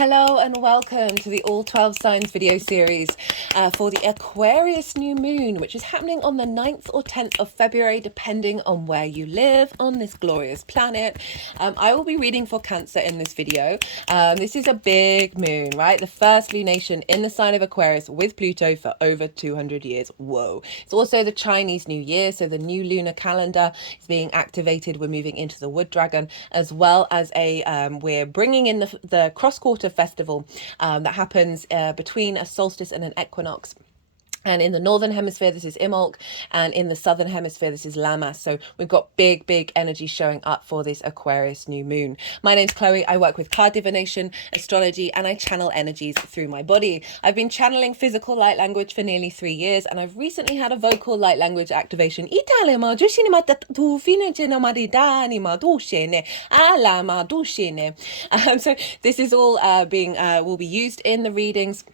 Hello and welcome to the All 12 Signs video series for the Aquarius New Moon, which is happening on the 9th or 10th of February, depending on where you live on this glorious planet. I will be reading for Cancer in this video. This is a big moon, right? The first lunation in the sign of Aquarius with Pluto for over 200 years. Whoa. It's also the Chinese New Year, so the new lunar calendar is being activated. We're moving into the Wood Dragon, as well as we're bringing in the cross-quarter festival that happens between a solstice and an equinox. And in the northern hemisphere, this is Imbolc, and in the southern hemisphere, this is Lammas. So we've got big energy showing up for this Aquarius new moon. My name's Chloe. I work with card divination, astrology, and I channel energies through my body. I've been channeling physical light language for nearly 3 years, and I've recently had a vocal light language activation. So this is all will be used in the readings.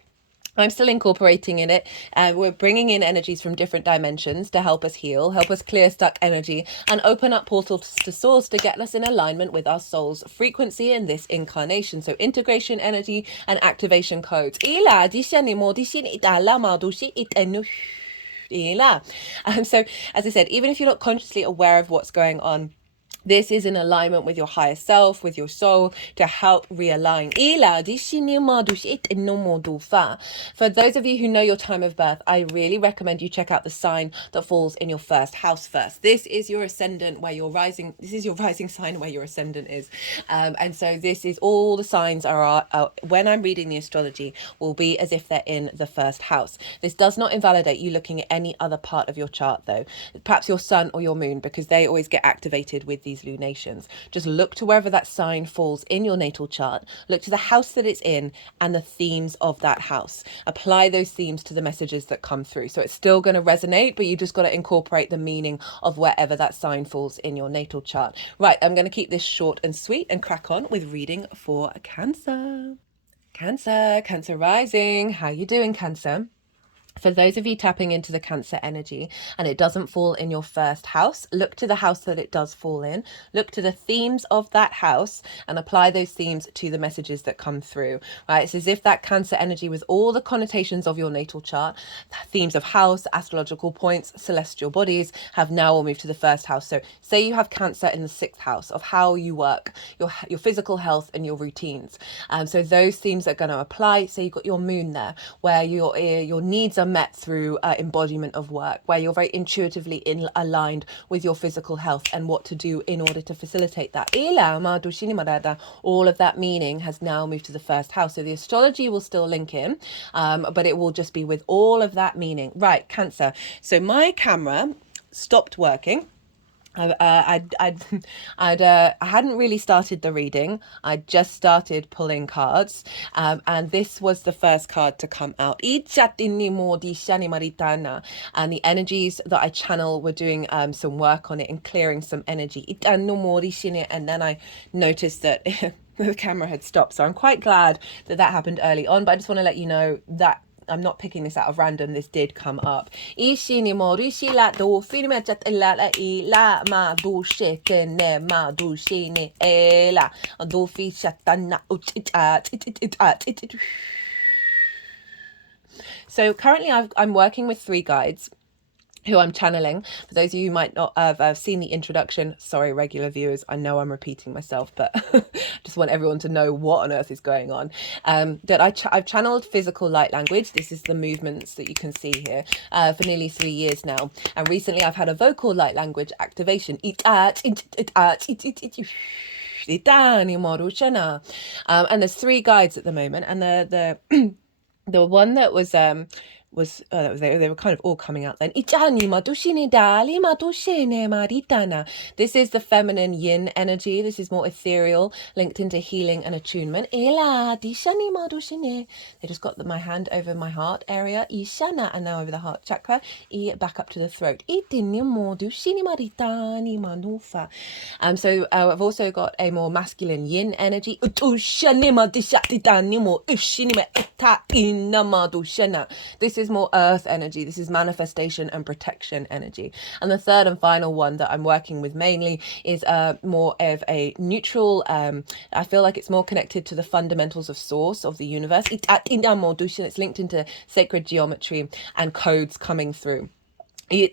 I'm still incorporating in it. We're bringing in energies from different dimensions to help us heal, help us clear stuck energy, and open up portals to source to get us in alignment with our soul's frequency in this incarnation. So integration energy and activation codes. So as I said, even if you're not consciously aware of what's going on, this is in alignment with your higher self, with your soul, to help realign. For those of you who know your time of birth, I really recommend you check out the sign that falls in your first house first. This is your ascendant where your rising, this is your rising sign where your ascendant is. And so this is all the signs are when I'm reading the astrology, will be as if they're in the first house. This does not invalidate you looking at any other part of your chart though, perhaps your sun or your moon, because they always get activated with these lunations. Just look to wherever that sign falls in your natal chart, look to the house that it's in and the themes of that house. Apply those themes to the messages that come through. So it's still going to resonate, but you just got to incorporate the meaning of wherever that sign falls in your natal chart. Right, I'm going to keep this short and sweet and crack on with reading for Cancer. Cancer rising. How you doing, Cancer? For those of you tapping into the Cancer energy and it doesn't fall in your first house, look to the house that it does fall in, look to the themes of that house and apply those themes to the messages that come through, right? It's as if that Cancer energy with all the connotations of your natal chart, themes of house, astrological points, celestial bodies have now all moved to the first house. So say you have Cancer in the 6th house of how you work, your physical health and your routines. So those themes are going to apply. So you've got your moon there where your needs are met through embodiment of work, where you're very intuitively aligned with your physical health and what to do in order to facilitate that. All of that meaning has now moved to the first house. So the astrology will still link in, but it will just be with all of that meaning. Right, Cancer. So my camera stopped working. I hadn't really started the reading. I just started pulling cards, and this was the first card to come out. And the energies that I channel were doing some work on it and clearing some energy. And then I noticed that the camera had stopped. So I'm quite glad that that happened early on. But I just want to let you know that I'm not picking this out of random. This did come up. So currently I'm working with 3 guides who I'm channeling. For those of you who might not have seen the introduction, sorry, regular viewers, I know I'm repeating myself, but just want everyone to know what on earth is going on. That I've channeled physical light language. This is the movements that you can see here for nearly 3 years now. And recently I've had a vocal light language activation. And there's 3 guides at the moment, and the one that was they were kind of all coming out then. This is the feminine yin energy. This is more ethereal, linked into healing and attunement. They just got my hand over my heart area, and now over the heart chakra, back up to the throat. So I've also got a more masculine yin energy. This this is more earth energy. This is manifestation and protection energy. And the third and final one that I'm working with mainly is more of a neutral, I feel like it's more connected to the fundamentals of source of the universe. It's linked into sacred geometry and codes coming through. More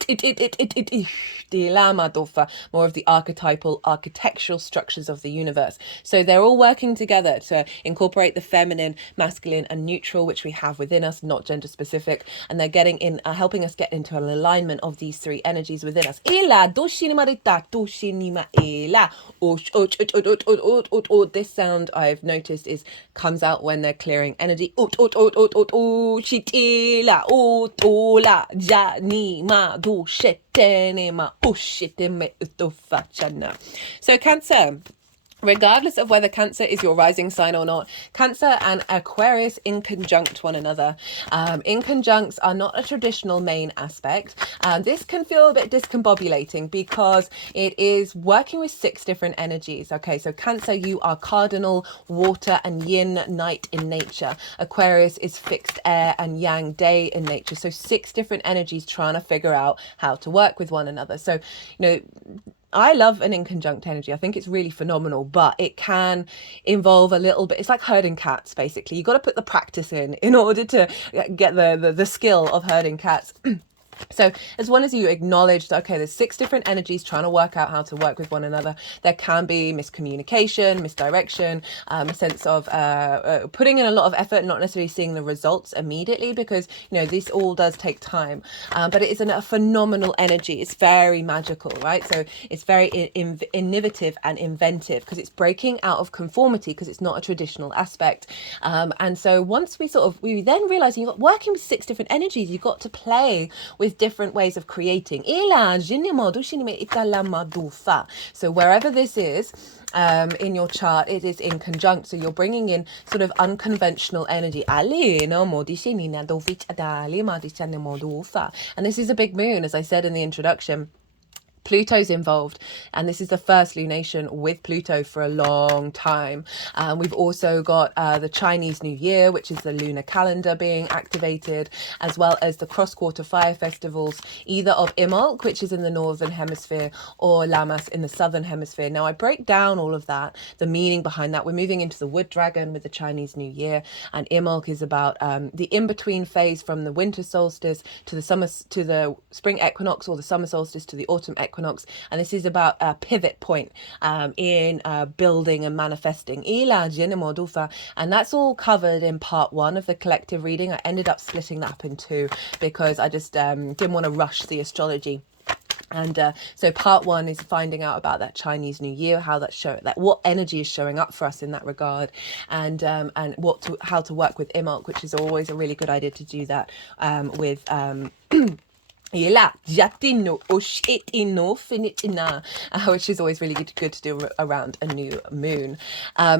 of the archetypal architectural structures of the universe. So they're all working together to incorporate the feminine, masculine, and neutral, which we have within us, not gender specific. And they're getting in, helping us get into an alignment of these three energies within us. This sound I've noticed comes out when they're clearing energy. So Cancer, regardless of whether Cancer is your rising sign or not, Cancer and Aquarius in conjunct one another. In conjuncts are not a traditional main aspect. This can feel a bit discombobulating because it is working with 6 different energies. Okay, so Cancer, you are cardinal, water and yin, night in nature. Aquarius is fixed air and yang, day in nature. So 6 different energies trying to figure out how to work with one another. So, I love an in conjunct energy. I think it's really phenomenal, but it can involve a little bit. It's like herding cats, basically. You got to put the practice in order to get the skill of herding cats. So as long as you acknowledge that, okay, there's 6 different energies trying to work out how to work with one another, there can be miscommunication, misdirection, a sense of putting in a lot of effort, not necessarily seeing the results immediately, because, this all does take time. But it is a phenomenal energy. It's very magical, right? So it's very innovative and inventive because it's breaking out of conformity because it's not a traditional aspect. And so once we then realize you've got working with 6 different energies, you've got to play with different ways of creating. So wherever this is in your chart, it is in conjunct. So you're bringing in sort of unconventional energy. And this is a big moon, as I said in the introduction. Pluto's involved, and this is the first lunation with Pluto for a long time. We've also got the Chinese New Year, which is the lunar calendar being activated, as well as the cross-quarter fire festivals, either of Imbolc, which is in the northern hemisphere, or Lammas in the southern hemisphere. Now, I break down all of that, the meaning behind that. We're moving into the wood dragon with the Chinese New Year, and Imbolc is about the in-between phase from the winter solstice to the spring equinox, or the summer solstice to the autumn equinox. And this is about a pivot point in building and manifesting. And that's all covered in part 1 of the collective reading. I ended up splitting that up in 2 because I just didn't want to rush the astrology. And so part 1 is finding out about that Chinese New Year, how what energy is showing up for us in that regard, and how to work with Imbolc, which is always a really good idea to do that with which is always really good to do around a new moon.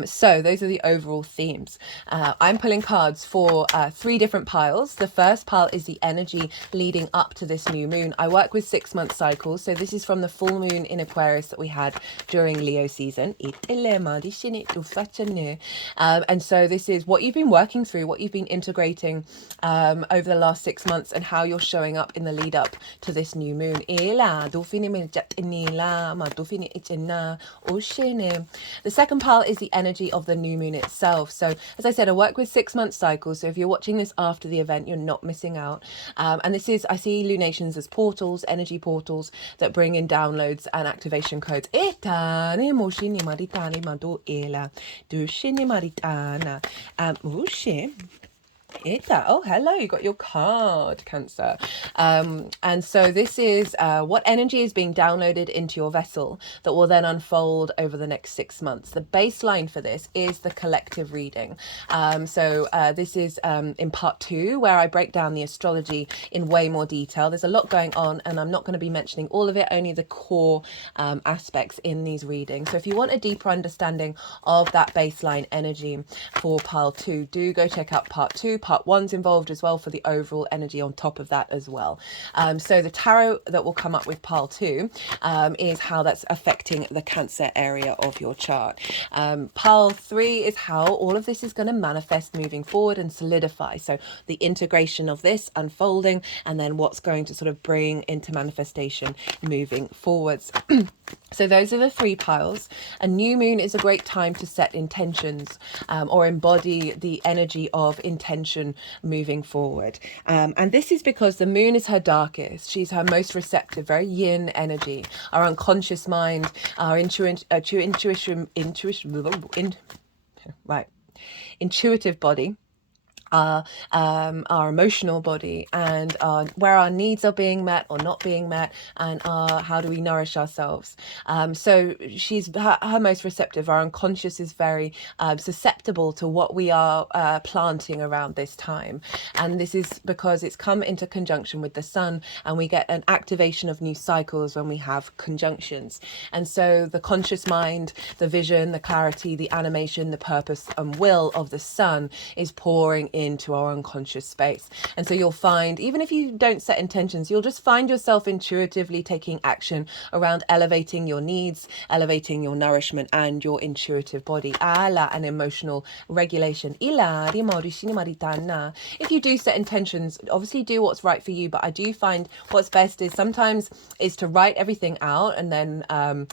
So those are the overall themes. I'm pulling cards for 3 different piles. The first pile is the energy leading up to this new moon. I work with 6-month cycles, so this is from the full moon in Aquarius that we had during Leo season. And so this is what you've been working through, what you've been integrating over the last 6 months, and how you're showing up in the lead up to this new moon. The second pile is the energy of the new moon itself. So as I said, I work with 6-month cycles, so if you're watching this after the event, you're not missing out. And this is, I see lunations as portals, energy portals that bring in downloads and activation codes. Oh, hello, you got your card, Cancer. And so this is what energy is being downloaded into your vessel that will then unfold over the next 6 months. The baseline for this is the collective reading. So this is in part 2, where I break down the astrology in way more detail. There's a lot going on, and I'm not going to be mentioning all of it, only the core aspects in these readings. So if you want a deeper understanding of that baseline energy for pile 2, do go check out part 2. Part part one's involved as well for the overall energy on top of that as well. So the tarot that will come up with pile 2 is how that's affecting the Cancer area of your chart. Pile 3 is how all of this is going to manifest moving forward and solidify. So the integration of this unfolding and then what's going to sort of bring into manifestation moving forwards. So those are the 3 piles. A new moon is a great time to set intentions or embody the energy of intention moving forward. And this is because the moon is her darkest. She's her most receptive, very yin energy. Our unconscious mind, our intuitive body, our emotional body, and where our needs are being met or not being met, and how do we nourish ourselves. So she's her most receptive. Our unconscious is very susceptible to what we are planting around this time, and this is because it's come into conjunction with the sun, and we get an activation of new cycles when we have conjunctions. And so the conscious mind, the vision, the clarity, the animation, the purpose and will of the sun is pouring into our unconscious space. And so you'll find, even if you don't set intentions, you'll just find yourself intuitively taking action around elevating your needs, elevating your nourishment and your intuitive body, and emotional regulation. If you do set intentions, obviously do what's right for you, but I do find what's best is sometimes is to write everything out and then burn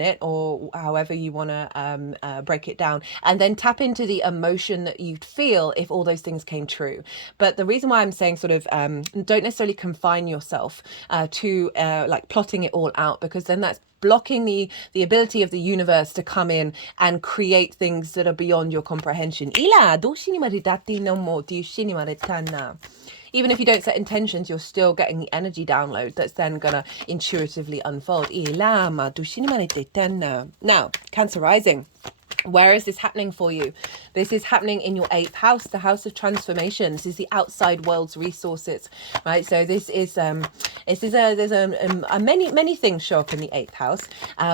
it, or however you want to break it down, and then tap into the emotion that you'd feel if all those things came true. But the reason why I'm saying sort of don't necessarily confine yourself to like plotting it all out, because then that's blocking the ability of the universe to come in and create things that are beyond your comprehension. Even if you don't set intentions, you're still getting the energy download that's then gonna intuitively unfold. Now, Cancer rising. Where is this happening for you? This is happening in your 8th house, the house of transformation. This is the outside world's resources, right? So this is there's many things show up in the 8th house.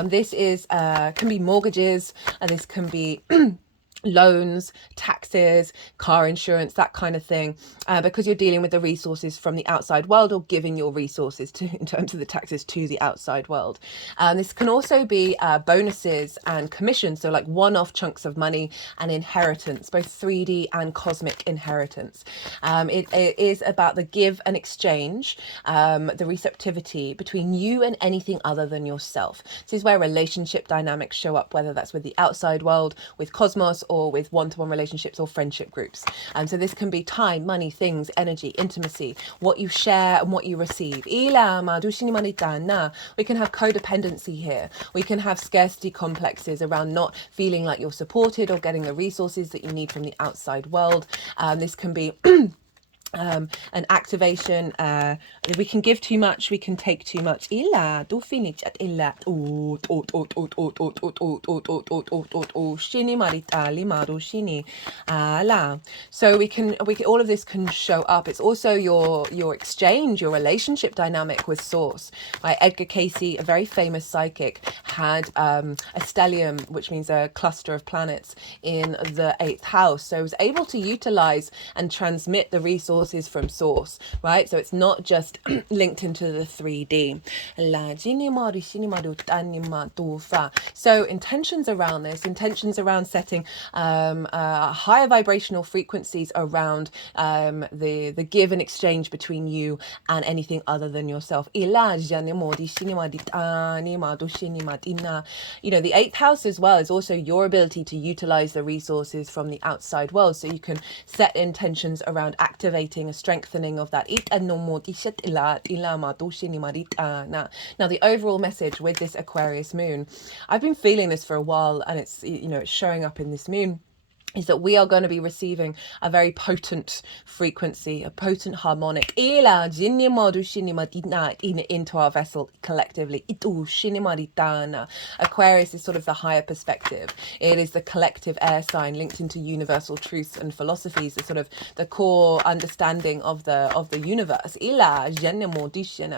This is can be mortgages, and this can be loans, taxes, car insurance, that kind of thing, because you're dealing with the resources from the outside world, or giving your resources to, in terms of the taxes, to the outside world. This can also be bonuses and commissions, so like one-off chunks of money and inheritance, both 3D and cosmic inheritance. It is about the give and exchange, the receptivity between you and anything other than yourself. This is where relationship dynamics show up, whether that's with the outside world, with cosmos, or with one-to-one relationships or friendship groups. So this can be time, money, things, energy, intimacy, what you share and what you receive. We can have codependency here. We can have scarcity complexes around not feeling like you're supported or getting the resources that you need from the outside world. This can be an activation. We can give too much, we can take too much. So we can all of this can show up. It's also your exchange, your relationship dynamic with source. Right? Edgar Cayce, a very famous psychic, had a stellium, which means a cluster of planets, in the 8th house. So he was able to utilize and transmit the resources from source, right? So it's not just linked into the 3D. So intentions around this, intentions around setting higher vibrational frequencies around the give and exchange between you and anything other than yourself. You know, the 8th house as well is also your ability to utilize the resources from the outside world, so you can set intentions around activating a strengthening of that. Now the overall message with this Aquarius moon, I've been feeling this for a while, and it's, you know, it's showing up in this moon, is that we are going to be receiving a very potent frequency, a potent harmonic into our vessel collectively. Aquarius is sort of the higher perspective. It is the collective air sign linked into universal truths and philosophies, the sort of the core understanding of the universe.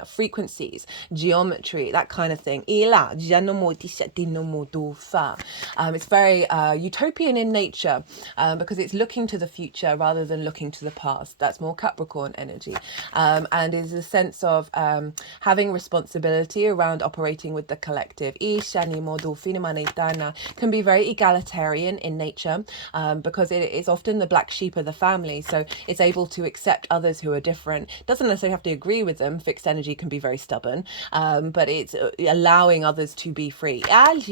Frequencies, geometry, that kind of thing. It's very utopian in nature. because it's looking to the future rather than looking to the past. That's more Capricorn energy, and is a sense of having responsibility around operating with the collective. Can be very egalitarian in nature, because it is often the black sheep of the family, so it's able to accept others who are different. Doesn't necessarily have to agree with them. Fixed energy can be very stubborn, but it's allowing others to be free. But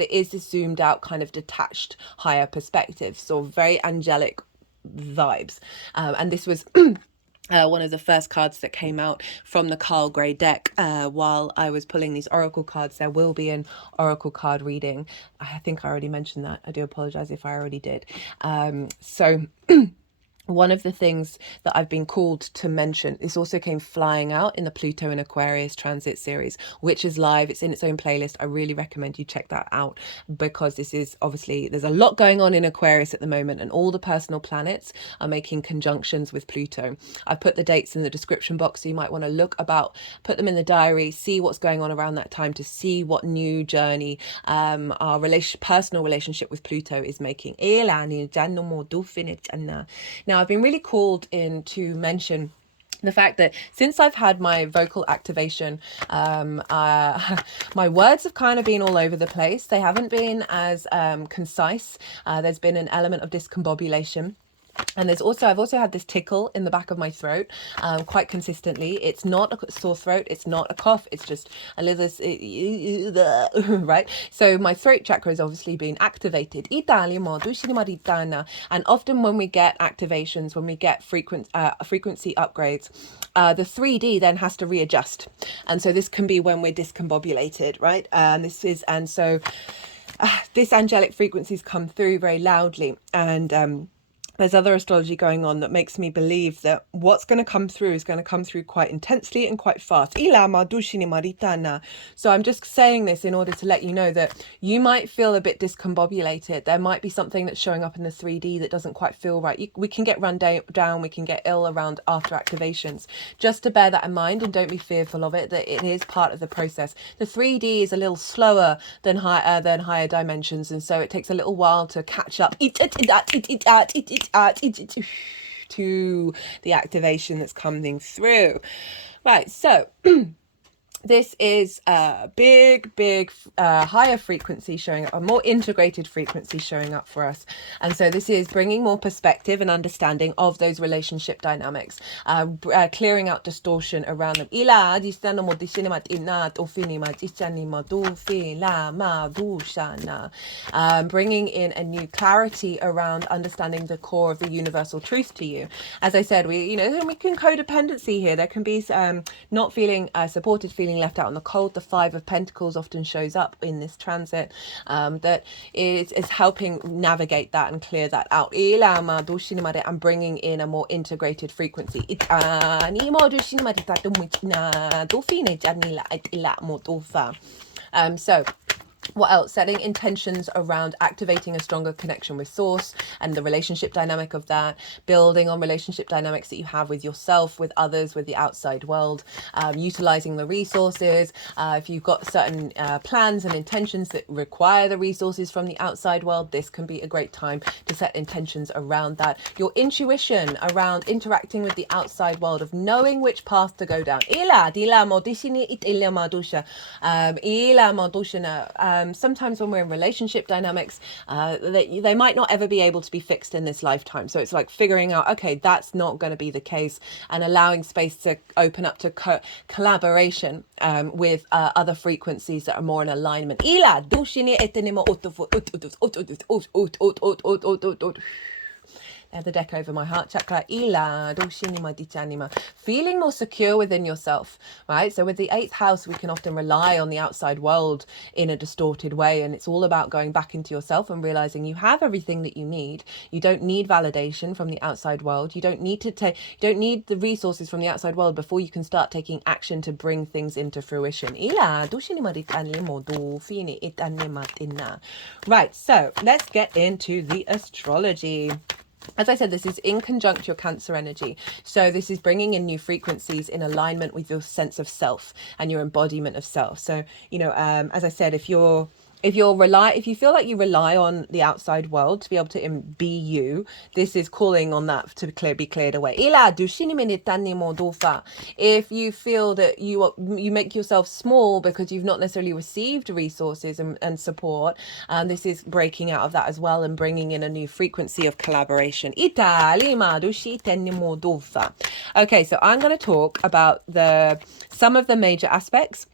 it is this zoomed out kind of detached higher perspective, so very angelic vibes, and this was one of the first cards that came out from the Carl Gray deck while I was pulling these oracle cards. There will be an oracle card reading. I think I already mentioned that. I do apologize if I already did. So one of the things that I've been called to mention, this also came flying out in the Pluto and Aquarius transit series, which is live. It's in its own playlist. I really recommend you check that out, because this is obviously, there's a lot going on in Aquarius at the moment, and all the personal planets are making conjunctions with Pluto. I've put the dates in the description box, so you might want to put them in the diary, see what's going on around that time, to see what new journey our personal relationship with Pluto is making. Now, I've been really called in to mention the fact that since I've had my vocal activation, my words have kind of been all over the place. They haven't been as concise. There's been an element of discombobulation. And I've also had this tickle in the back of my throat quite consistently. It's not a sore throat. It's not a cough. It's just a little, right? So my throat chakra has obviously been activated. And often when we get activations, when we get frequency upgrades, the 3D then has to readjust. And so this can be when we're discombobulated, right? This angelic frequencies come through very loudly, and there's other astrology going on that makes me believe that what's going to come through is going to come through quite intensely and quite fast. So I'm just saying this in order to let you know that you might feel a bit discombobulated. There might be something that's showing up in the 3D that doesn't quite feel right. We can get run down, we can get ill around after activations. Just to bear that in mind, and don't be fearful of it, that it is part of the process. The 3D is a little slower than higher dimensions, and so it takes a little while to catch up to the activation that's coming through. Right, so this is a big higher frequency showing up, a more integrated frequency showing up for us. And so this is bringing more perspective and understanding of those relationship dynamics, clearing out distortion around them. Bringing in a new clarity around understanding the core of the universal truth to you. As I said, we can codependency here. There can be not feeling supported, feeling left out in the cold. The 5 of Pentacles often shows up in this transit, that is helping navigate that and clear that out, and bringing in a more integrated frequency. So what else? Setting intentions around activating a stronger connection with source and the relationship dynamic of that, building on relationship dynamics that you have with yourself, with others, with the outside world, utilizing the resources. If you've got certain plans and intentions that require the resources from the outside world, this can be a great time to set intentions around that. Your intuition around interacting with the outside world, of knowing which path to go down. Sometimes when we're in relationship dynamics, they might not ever be able to be fixed in this lifetime. So it's like figuring out, okay, that's not going to be the case, and allowing space to open up to collaboration with other frequencies that are more in alignment. I have the deck over my heart chakra. Feeling more secure within yourself, right? So with the 8th house, we can often rely on the outside world in a distorted way. And it's all about going back into yourself and realizing you have everything that you need. You don't need validation from the outside world. You don't need you don't need the resources from the outside world before you can start taking action to bring things into fruition. Right, so let's get into the astrology. As I said, this is in conjunct your Cancer energy. So this is bringing in new frequencies in alignment with your sense of self and your embodiment of self. So, as I said, if you're if you feel like you rely on the outside world to be able to be you, this is calling on that to be cleared away. If you feel that you make yourself small because you've not necessarily received resources and support, this is breaking out of that as well and bringing in a new frequency of collaboration. Okay, so I'm going to talk about some of the major aspects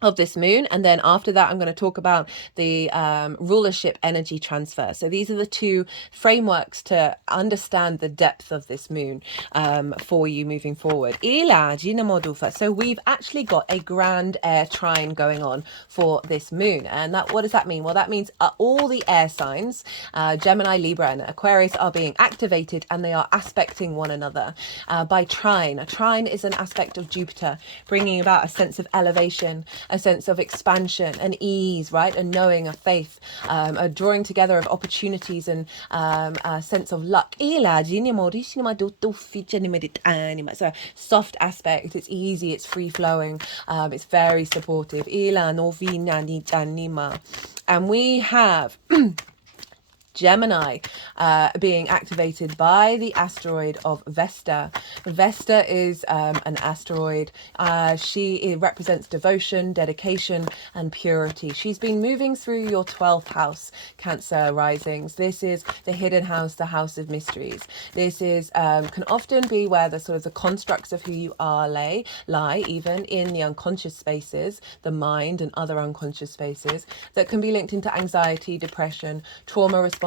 of this moon, and then after that I'm going to talk about the rulership energy transfer. So these are the two frameworks to understand the depth of this moon for you moving forward. So we've actually got a grand air trine going on for this moon, and what does that mean? Well, that means all the air signs, Gemini, Libra and Aquarius, are being activated, and they are aspecting one another by trine. A trine is an aspect of Jupiter, bringing about a sense of elevation, a sense of expansion and ease, right? A knowing, a faith, a drawing together of opportunities, and a sense of luck. It's a soft aspect, it's easy, it's free flowing, it's very supportive. And we have Gemini being activated by the asteroid of Vesta. Vesta is an asteroid. It represents devotion, dedication, and purity. She's been moving through your 12th house, Cancer risings. This is the hidden house, the house of mysteries. This is can often be where the sort of the constructs of who you are lie even in the unconscious spaces, the mind and other unconscious spaces that can be linked into anxiety, depression, trauma responses,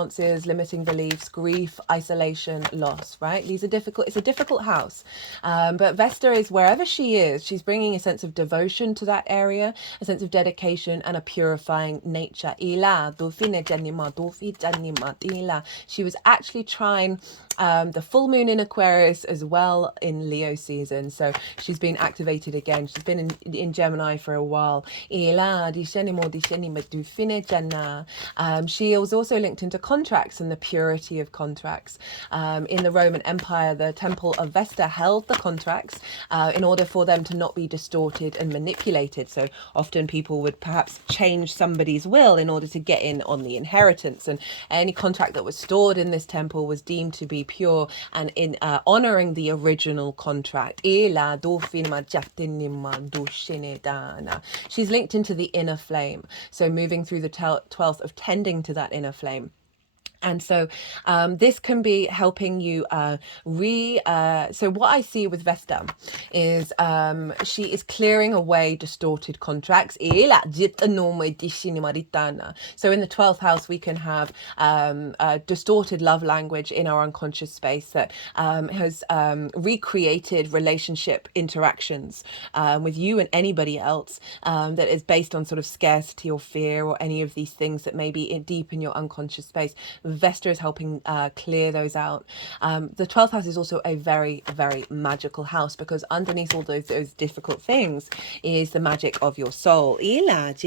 limiting beliefs, grief, isolation, loss, right? These are difficult. It's a difficult house. But Vesta is wherever she is, she's bringing a sense of devotion to that area, a sense of dedication and a purifying nature. She was actually trying the full moon in Aquarius as well in Leo season. So she's been activated again. She's been in Gemini for a while. She was also linked into contracts and the purity of contracts. In the Roman Empire, the Temple of Vesta held the contracts in order for them to not be distorted and manipulated. So often people would perhaps change somebody's will in order to get in on the inheritance, and any contract that was stored in this temple was deemed to be pure and in honoring the original contract. She's linked into the inner flame, so moving through the 12th of tending to that inner flame. And so this can be helping you so what I see with Vesta is she is clearing away distorted contracts. So in the 12th house, we can have distorted love language in our unconscious space that has recreated relationship interactions with you and anybody else that is based on sort of scarcity or fear or any of these things that may be deep in your unconscious space. Vesta is helping clear those out. The 12th house is also a very, very magical house, because underneath all those difficult things is the magic of your soul. And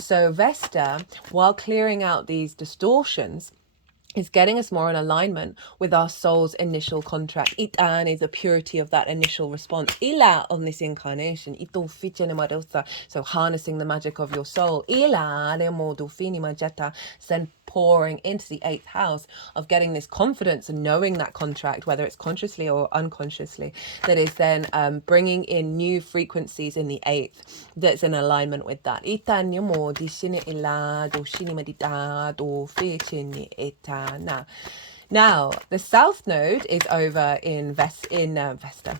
so Vesta, while clearing out these distortions, is getting us more in alignment with our soul's initial contract. Itan is the purity of that initial response. Ila on this incarnation. So harnessing the magic of your soul. Then pouring into the 8th house of getting this confidence and knowing that contract, whether it's consciously or unconsciously, that is then bringing in new frequencies in the 8th that's in alignment with that. Now, the South Node is over in Vesta.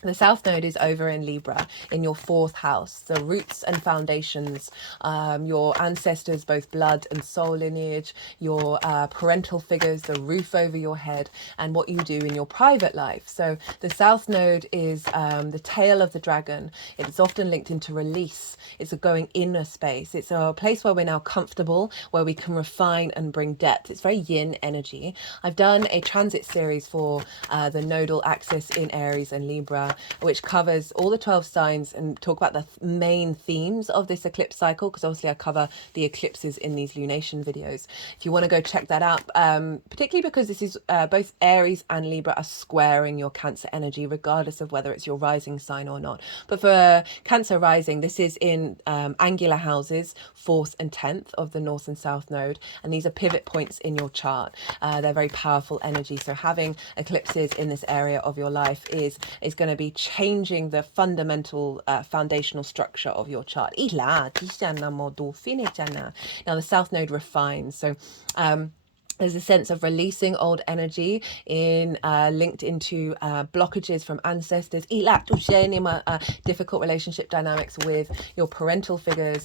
The South Node is over in Libra, in your 4th house, the roots and foundations, your ancestors, both blood and soul lineage, your parental figures, the roof over your head, and what you do in your private life. So the South Node is the tail of the dragon. It's often linked into release. It's a going inner space. It's a place where we're now comfortable, where we can refine and bring depth. It's very yin energy. I've done a transit series for the nodal axis in Aries and Libra, which covers all the 12 signs and talk about the main themes of this eclipse cycle, because obviously I cover the eclipses in these lunation videos. If you want to go check that out, particularly because this is both Aries and Libra are squaring your Cancer energy, regardless of whether it's your rising sign or not. But for Cancer rising, this is in angular houses 4th and 10th of the North and South Node, and these are pivot points in your chart. They're very powerful energy, so having eclipses in this area of your life is going to be changing the fundamental foundational structure of your chart. Now the South Node refines, so there's a sense of releasing old energy in linked into blockages from ancestors, difficult relationship dynamics with your parental figures,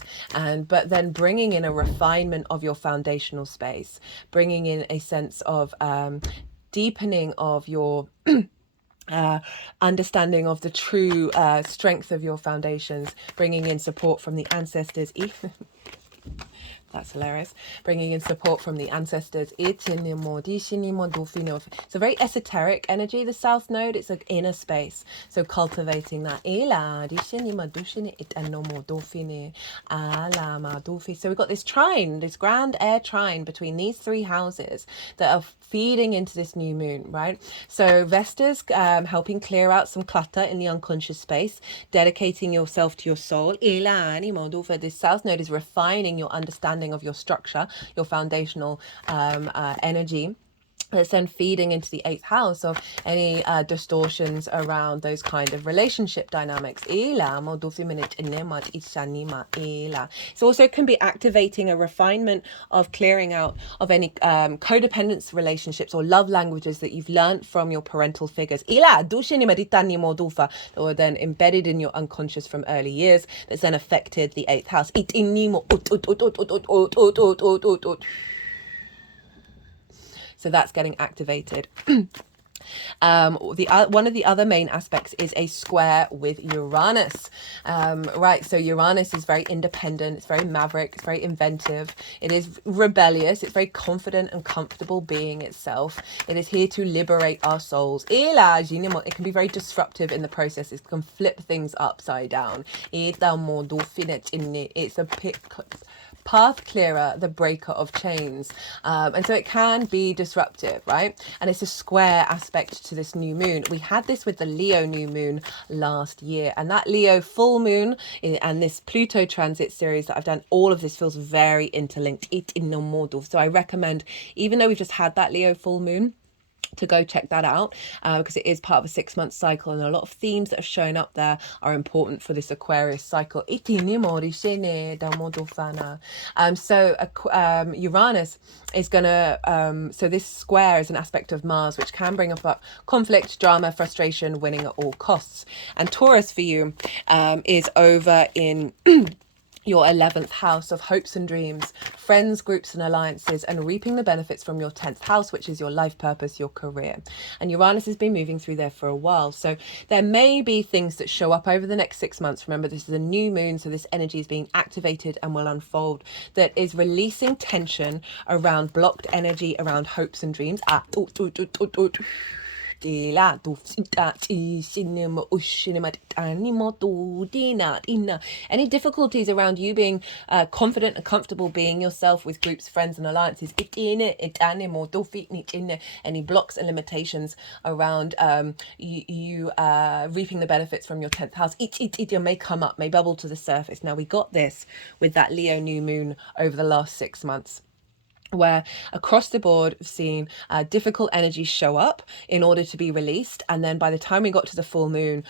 but then bringing in a refinement of your foundational space, bringing in a sense of deepening of your understanding of the true strength of your foundations, bringing in support from the ancestors. That's hilarious. Bringing in support from the ancestors. It's a very esoteric energy, the South Node. It's an inner space. So cultivating that. So we've got this trine, this grand air trine between these three houses that are feeding into this new moon, right? So Vesta's helping clear out some clutter in the unconscious space, dedicating yourself to your soul. This South Node is refining your understanding of your structure, your foundational energy. That's then feeding into the 8th house of any distortions around those kind of relationship dynamics. It also can be activating a refinement of clearing out of any codependence relationships or love languages that you've learned from your parental figures, or then embedded in your unconscious from early years, that's then affected the 8th house. So that's getting activated. One of the other main aspects is a square with Uranus, right? So Uranus is very independent, it's very maverick, it's very inventive, it is rebellious, it's very confident and comfortable being itself. It is here to liberate our souls. It can be very disruptive in the process. It can flip things upside down. It's a path clearer, the breaker of chains, and so it can be disruptive, right? And it's a square aspect to this new moon. We had this with the Leo new moon last year, and that Leo full moon and this Pluto transit series that I've done, all of this feels very interlinked. So I recommend, even though we've just had that Leo full moon, to go check that out, because it is part of a 6-month cycle, and a lot of themes that are showing up there are important for this Aquarius cycle. So Uranus is gonna so this square is an aspect of Mars, which can bring up conflict, drama, frustration, winning at all costs. And Taurus for you is over in your 11th house of hopes and dreams, friends, groups and alliances, and reaping the benefits from your 10th house, which is your life purpose, your career. And Uranus has been moving through there for a while. So there may be things that show up over the next 6 months. Remember, this is a new moon, so this energy is being activated and will unfold, that is releasing tension around blocked energy, around hopes and dreams. Any difficulties around you being confident and comfortable being yourself with groups, friends and alliances, any blocks and limitations around you reaping the benefits from your 10th house, may come up, may bubble to the surface. Now we got this with that Leo new moon over the last 6 months, where across the board we've seen difficult energies show up in order to be released, and then by the time we got to the full moon,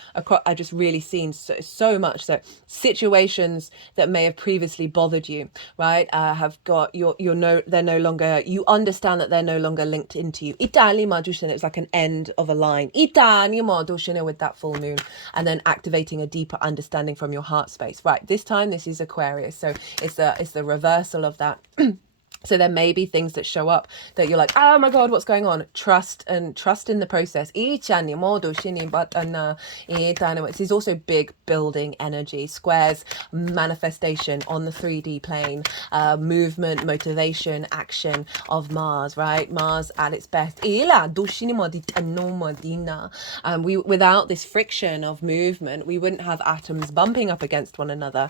I just really seen so much that situations that may have previously bothered you, right, have got they're no longer, you understand that they're no longer linked into you. It was like an end of a line with that full moon, and then activating a deeper understanding from your heart space. Right, this time this is Aquarius, so it's the reversal of that. So there may be things that show up that you're like, oh my God, what's going on? Trust in the process. This is also big building energy, squares, manifestation on the 3D plane, movement, motivation, action of Mars, right? Mars at its best. Without this friction of movement, we wouldn't have atoms bumping up against one another,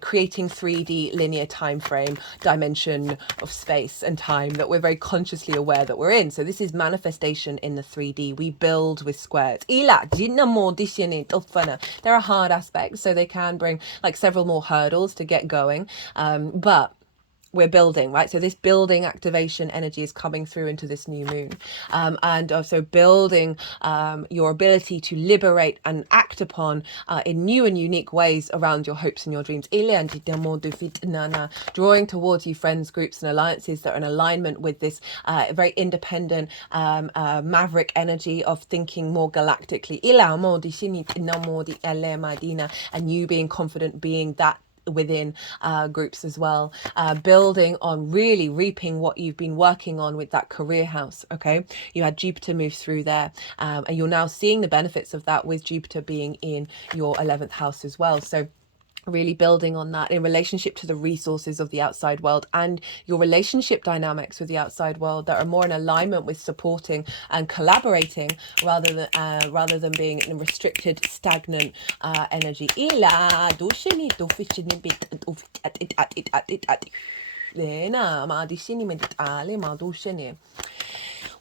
creating 3D linear time frame dimension of space and time that we're very consciously aware that we're in. So this is manifestation in the 3D. We build with squares. There are hard aspects, so they can bring like several more hurdles to get going, but we're building, right? So this building activation energy is coming through into this new moon, and also building your ability to liberate and act upon in new and unique ways around your hopes and your dreams. Drawing towards you friends, groups and alliances that are in alignment with this very independent maverick energy of thinking more galactically, and you being confident being that within groups as well, building on really reaping what you've been working on with that career house. Okay, you had Jupiter move through there, and you're now seeing the benefits of that with Jupiter being in your 11th house as well. So really building on that in relationship to the resources of the outside world and your relationship dynamics with the outside world that are more in alignment with supporting and collaborating rather than being in restricted, stagnant energy.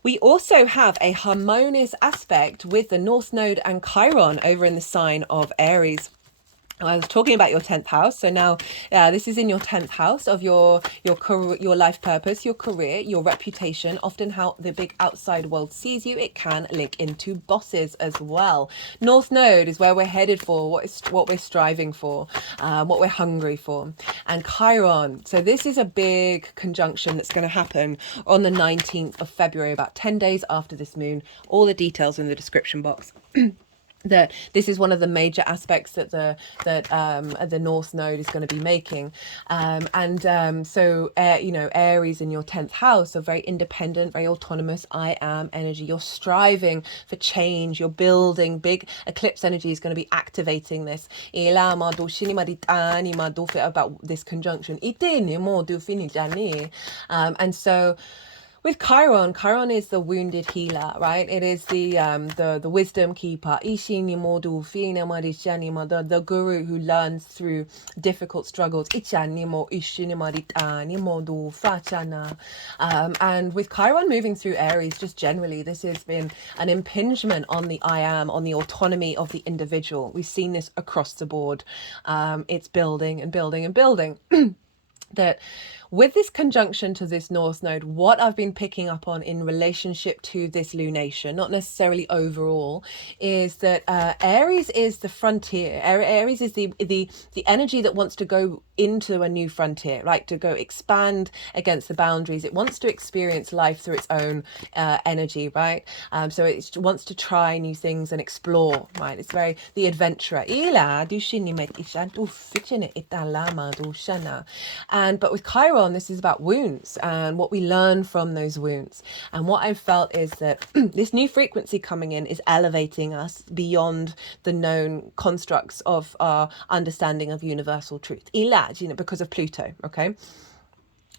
We also have a harmonious aspect with the North Node and Chiron over in the sign of Aries. I was talking about your 10th house. So now this is in your 10th house of your life purpose, your career, your reputation, often how the big outside world sees you. It can link into bosses as well. North Node is where we're headed for, what we're striving for, what we're hungry for. And Chiron. So this is a big conjunction that's going to happen on the 19th of February, about 10 days after this moon. All the details in the description box. That this is one of the major aspects that the North Node is going to be making, so Aries in your 10th house are very independent, very autonomous. I am energy. You're striving for change. You're building. Big eclipse energy is going to be activating this. About this conjunction. And so. With Chiron is the wounded healer, right? It is the wisdom keeper, the guru who learns through difficult struggles. And with Chiron moving through Aries, just generally, this has been an impingement on the I am, on the autonomy of the individual. We've seen this across the board. It's building and building and building. That with this conjunction to this North Node, what I've been picking up on in relationship to this lunation, not necessarily overall, is that Aries is the frontier. Aries is the energy that wants to go into a new frontier, right? To go expand against the boundaries. It wants to experience life through its own energy, right? So it wants to try new things and explore, right? It's very the adventurer. But with Chiron, this is about wounds and what we learn from those wounds. And what I've felt is that this new frequency coming in is elevating us beyond the known constructs of our understanding of universal truth. Because of Pluto, okay?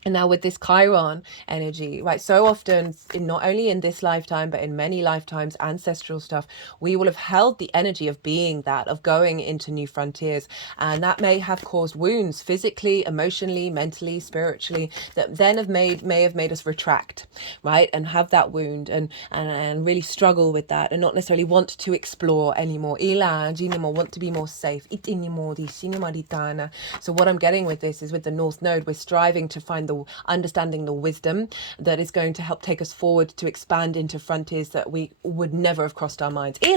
And now with this Chiron energy, right, so often, not only in this lifetime, but in many lifetimes, ancestral stuff, we will have held the energy of being that, of going into new frontiers. And that may have caused wounds physically, emotionally, mentally, spiritually, that then may have made us retract, right, and have that wound and really struggle with that and not necessarily want to explore anymore. Want to be more safe. So what I'm getting with this is with the North Node, we're striving to find understanding the wisdom that is going to help take us forward to expand into frontiers that we would never have crossed our minds. So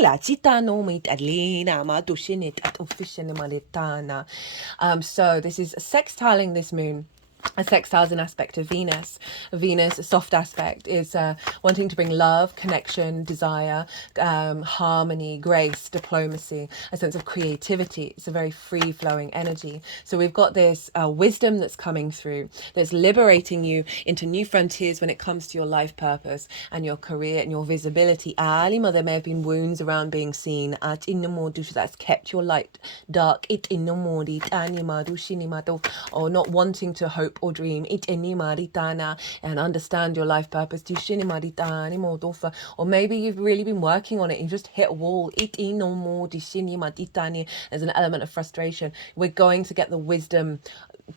this is sextiling this moon a sextile is an aspect of Venus. Venus, a soft aspect, is wanting to bring love, connection, desire, harmony, grace, diplomacy, a sense of creativity. It's a very free-flowing energy. So we've got this wisdom that's coming through, that's liberating you into new frontiers when it comes to your life purpose and your career and your visibility. Alima, there may have been wounds around being seen. That's kept your light dark. Or not wanting to hope or dream and understand your life purpose. Or maybe you've really been working on it and you just hit a wall. There's an element of frustration. We're going to get the wisdom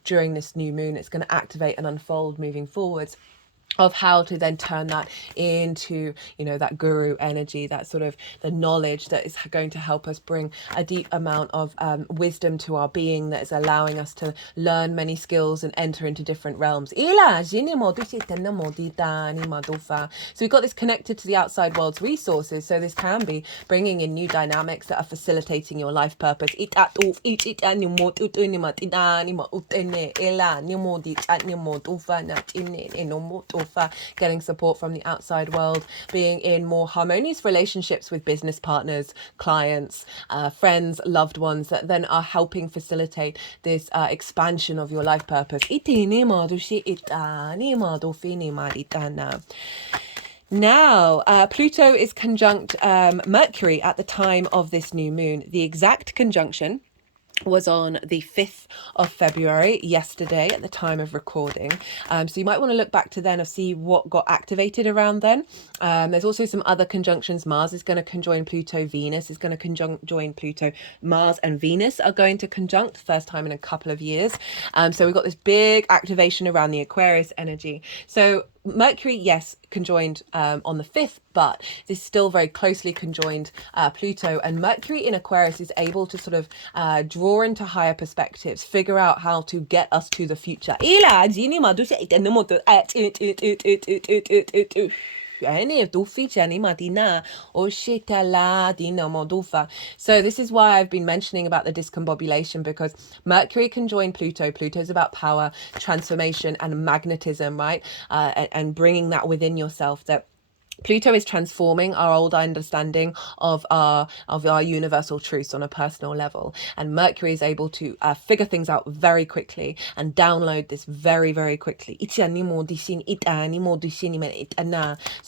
during this new moon. It's going to activate and unfold moving forwards, of how to then turn that into, you know, that guru energy, that sort of the knowledge that is going to help us bring a deep amount of wisdom to our being, that is allowing us to learn many skills and enter into different realms. So we've got this connected to the outside world's resources. So this can be bringing in new dynamics that are facilitating your life purpose. Getting support from the outside world, being in more harmonious relationships with business partners, clients, friends, loved ones, that then are helping facilitate this expansion of your life purpose. Now, Pluto is conjunct Mercury at the time of this new moon. The exact conjunction was on the 5th of February, yesterday, at the time of recording. So you might want to look back to then and see what got activated around then. There's also some other conjunctions. Mars is going to conjoin Pluto. Venus is going to conjoin Pluto. Mars and Venus are going to conjunct, first time in a couple of years. So we've got this big activation around the Aquarius energy. So Mercury, yes, conjoined on the 5th, but this is still very closely conjoined Pluto, and Mercury in Aquarius is able to sort of draw into higher perspectives, figure out how to get us to the future. So this is why I've been mentioning about the discombobulation, because Mercury can join Pluto. Pluto's about power, transformation, and magnetism, right? And bringing that within yourself, that Pluto is transforming our old understanding of our universal truths on a personal level, and Mercury is able to figure things out very quickly and download this very, very quickly. So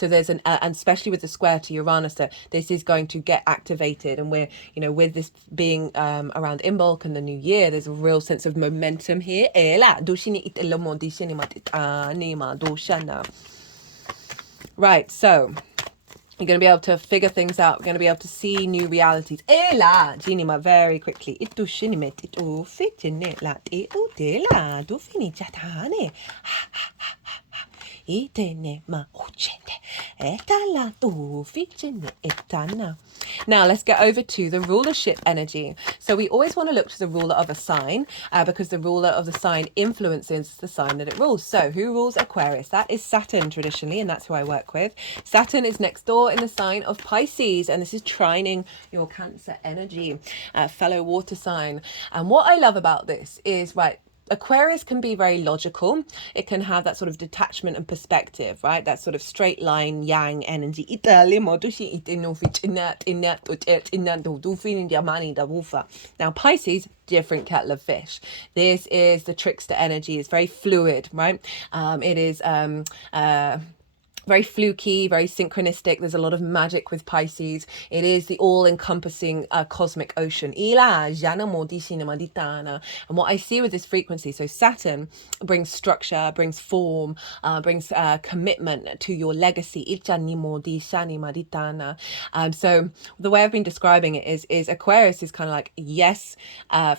there's and especially with the square to Uranus, that this is going to get activated, and we're, you know, with this being around Imbolc and the new year, there's a real sense of momentum here. Right, so you're going to be able to figure things out. We're going to be able to see new realities. Very quickly. Now let's get over to the rulership energy. So we always want to look to the ruler of a sign, because the ruler of the sign influences the sign that it rules. So who rules Aquarius? That is Saturn traditionally, and that's who I work with. Saturn is next door in the sign of Pisces, and this is trining your Cancer energy, fellow water sign. And what I love about this is, right, Aquarius can be very logical. It can have that sort of detachment and perspective, right? That sort of straight line yang energy. Now, Pisces, different kettle of fish. This is the trickster energy. It's very fluid, right? It is very fluky, very synchronistic. There's a lot of magic with Pisces. It is the all-encompassing cosmic ocean. And what I see with this frequency, so Saturn brings structure, brings form, brings commitment to your legacy. So the way I've been describing it is Aquarius is kind of like, yes,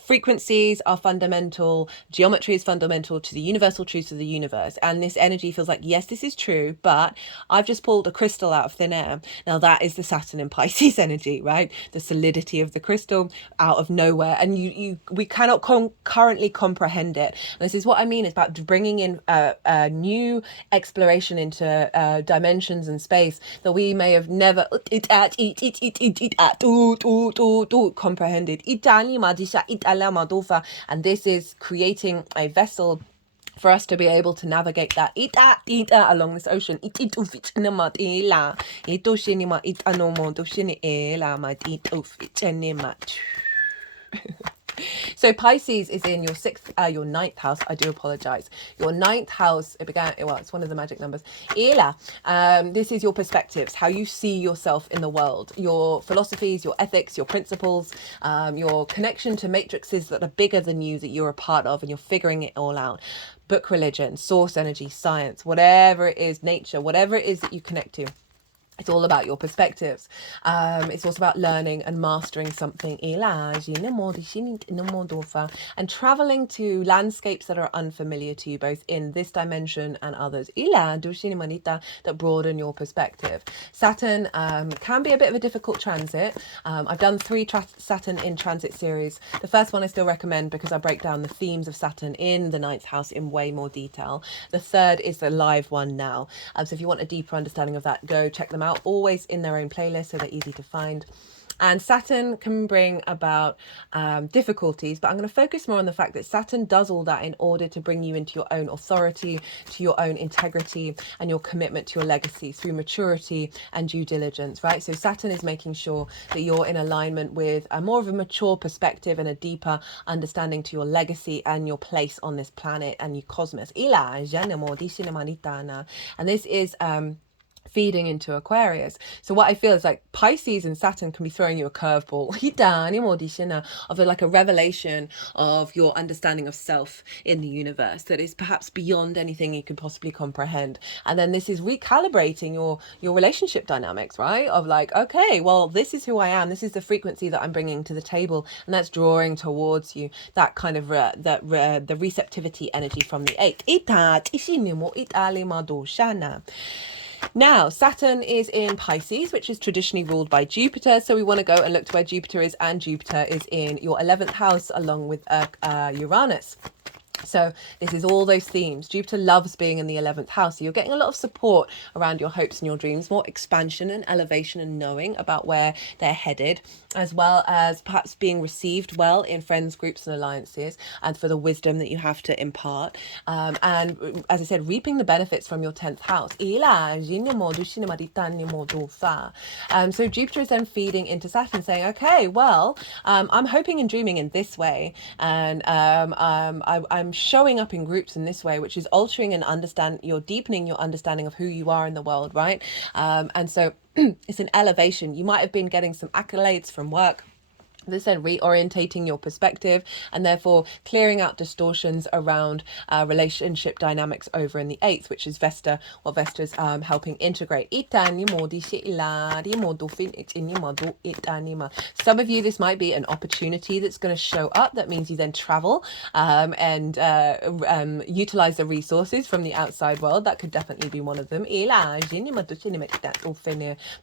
frequencies are fundamental, geometry is fundamental to the universal truths of the universe. And this energy feels like, yes, this is true, but I've just pulled a crystal out of thin air. Now that is the Saturn and Pisces energy, right? The solidity of the crystal out of nowhere, and we cannot currently comprehend it. And this is what I mean. It's about bringing in a new exploration into dimensions and space that we may have never comprehended. And this is creating a vessel for us to be able to navigate that along this ocean. So Pisces is in your your ninth house. I do apologize. Your ninth house, it began, well, it's one of the magic numbers. This is your perspectives, how you see yourself in the world, your philosophies, your ethics, your principles, your connection to matrices that are bigger than you, that you're a part of, and you're figuring it all out. Book religion, source energy, science, whatever it is, nature, whatever it is that you connect to. It's all about your perspectives. It's also about learning and mastering something. And traveling to landscapes that are unfamiliar to you, both in this dimension and others. That broaden your perspective. Saturn can be a bit of a difficult transit. I've done 3 Saturn in transit series. The first one I still recommend because I break down the themes of Saturn in the 9th house in way more detail. The third is the live one now. So if you want a deeper understanding of that, go check them out, always in their own playlist, so they're easy to find. And Saturn can bring about difficulties, but I'm going to focus more on the fact that Saturn does all that in order to bring you into your own authority, to your own integrity, and your commitment to your legacy through maturity and due diligence, right? So Saturn is making sure that you're in alignment with a more of a mature perspective and a deeper understanding to your legacy and your place on this planet and your cosmos. And this is feeding into Aquarius. So what I feel is like Pisces and Saturn can be throwing you a curveball of like a revelation of your understanding of self in the universe that is perhaps beyond anything you could possibly comprehend. And then this is recalibrating your relationship dynamics, right? Of like, okay, well, this is who I am. This is the frequency that I'm bringing to the table, and that's drawing towards you that kind of the receptivity energy from the 8th. Now, Saturn is in Pisces, which is traditionally ruled by Jupiter. So we want to go and look to where Jupiter is, and Jupiter is in your 11th house along with Uranus. So this is all those themes. Jupiter loves being in the 11th house. So you're getting a lot of support around your hopes and your dreams, more expansion and elevation and knowing about where they're headed, as well as perhaps being received well in friends, groups and alliances, and for the wisdom that you have to impart. And as I said, reaping the benefits from your 10th house. So Jupiter is then feeding into Saturn, saying, okay, well, I'm hoping and dreaming in this way. And I'm showing up in groups in this way, which is altering and you're deepening your understanding of who you are in the world, right? And so it's an elevation. You might have been getting some accolades from work. This then reorientating your perspective and therefore clearing out distortions around relationship dynamics over in the 8th, which is Vesta, what Vesta's helping integrate. Some of you, this might be an opportunity that's going to show up. That means you then travel and utilize the resources from the outside world. That could definitely be one of them.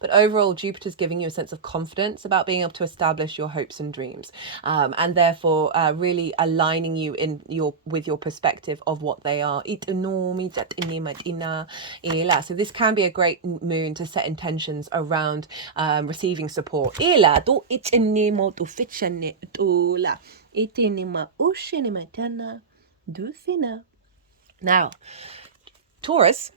But overall, Jupiter's giving you a sense of confidence about being able to establish your hopes and dreams, and therefore really aligning you with your perspective of what they are. So this can be a great moon to set intentions around receiving support. Now, Taurus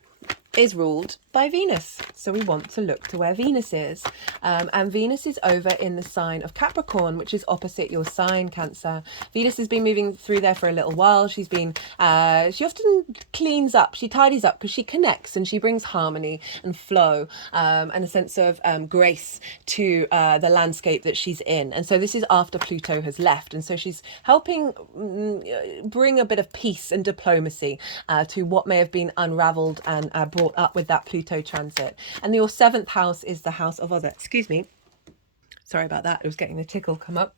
is ruled by Venus. So we want to look to where Venus is. And Venus is over in the sign of Capricorn, which is opposite your sign, Cancer. Venus has been moving through there for a little while. She's been, she often cleans up, she tidies up because she connects and she brings harmony and flow and a sense of grace to the landscape that she's in. And so this is after Pluto has left. And so she's helping bring a bit of peace and diplomacy to what may have been unraveled and brought up with that Pluto transit. And your 7th house is the house of other. Excuse me. Sorry about that. I was getting the tickle come up.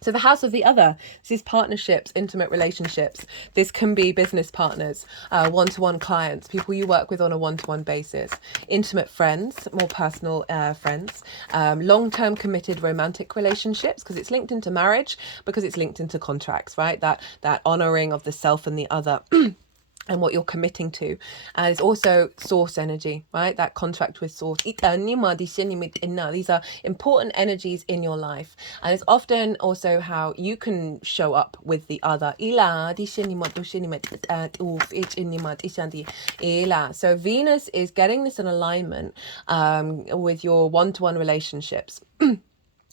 So the house of the other, this is partnerships, intimate relationships. This can be business partners, one-to-one clients, people you work with on a one-to-one basis, intimate friends, more personal friends, long-term committed romantic relationships, because it's linked into marriage, because it's linked into contracts, right? That honoring of the self and the other. and what you're committing to. And it's also source energy, right? That contract with source. These are important energies in your life. And it's often also how you can show up with the other. So Venus is getting this in alignment with your one-to-one relationships.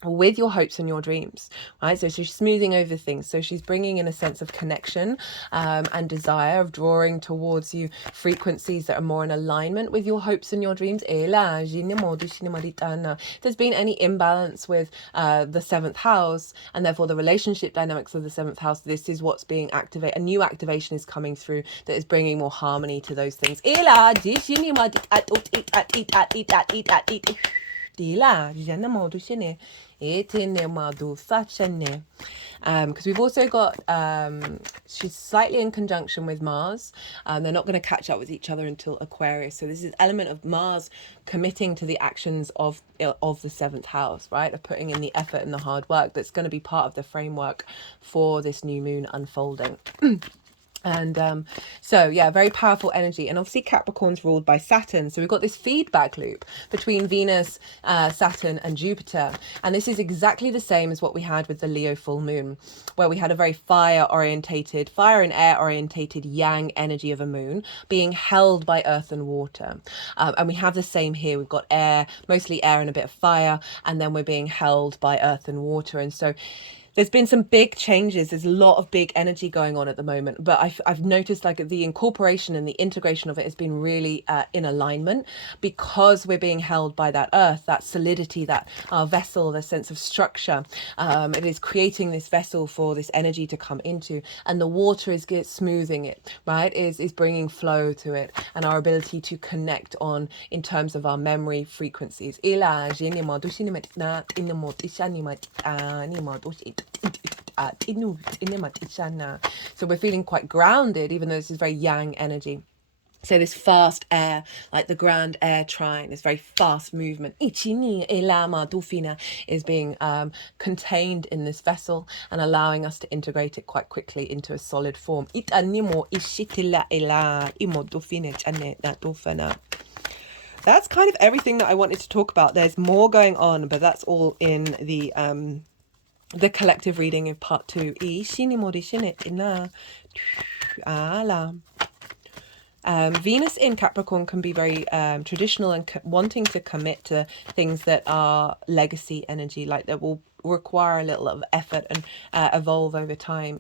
With your hopes and your dreams, right? So she's smoothing over things. So she's bringing in a sense of connection and desire, of drawing towards you frequencies that are more in alignment with your hopes and your dreams. If there's been any imbalance with the seventh house, and therefore the relationship dynamics of the seventh house, this is what's being activated. A new activation is coming through that is bringing more harmony to those things. Because we've also got she's slightly in conjunction with Mars. They're not going to catch up with each other until Aquarius, so this is element of Mars committing to the actions of the seventh house, right, of putting in the effort and the hard work that's going to be part of the framework for this new moon unfolding. And so, yeah, very powerful energy. And obviously Capricorn's ruled by Saturn. So we've got this feedback loop between Venus, Saturn and Jupiter. And this is exactly the same as what we had with the Leo full moon, where we had a very fire and air orientated yang energy of a moon being held by earth and water. And we have the same here. We've got air, mostly air and a bit of fire. And then we're being held by earth and water. And so there's been some big changes. There's a lot of big energy going on at the moment, but I've noticed like the incorporation and the integration of it has been really in alignment, because we're being held by that earth, that solidity, that vessel, the sense of structure. It is creating this vessel for this energy to come into, and the water is smoothing it, right? Is bringing flow to it, and our ability to connect on in terms of our memory frequencies. So we're feeling quite grounded, even though this is very yang energy. So this fast air, like the grand air trine, this very fast movement, is being contained in this vessel and allowing us to integrate it quite quickly into a solid form. That's kind of everything that I wanted to talk about. There's more going on, but that's all in the collective reading in part 2. Venus in Capricorn can be very traditional and wanting to commit to things that are legacy energy, like that will require a little of effort and evolve over time.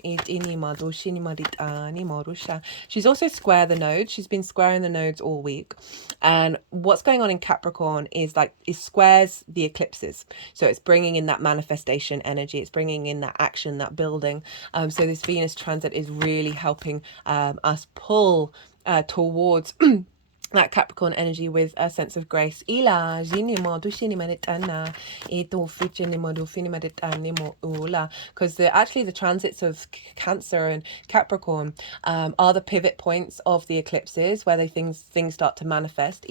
She's also square the nodes. She's been squaring the nodes all week, and what's going on in Capricorn is it squares the eclipses, so it's bringing in that manifestation energy, it's bringing in that action, that building. So this Venus transit is really helping us pull towards that Capricorn energy with a sense of grace. Because the transits of Cancer and Capricorn are the pivot points of the eclipses, where things start to manifest.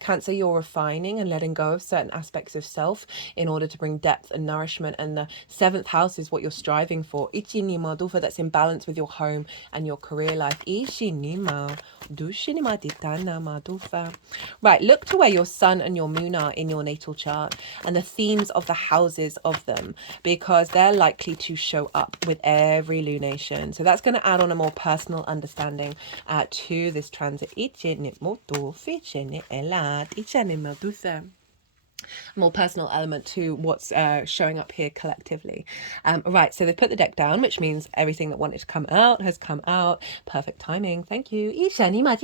Cancer, you're refining and letting go of certain aspects of self in order to bring depth and nourishment, and the 7th house is what you're striving for. That's in balance with your home and your career life. Right, look to where your sun and your moon are in your natal chart and the themes of the houses of them, because they're likely to show up with every lunation. So that's going to add on a more personal understanding to this transit. More personal element to what's showing up here collectively. Right, so they've put the deck down, which means everything that wanted to come out has come out. Perfect timing, thank you. So I'm going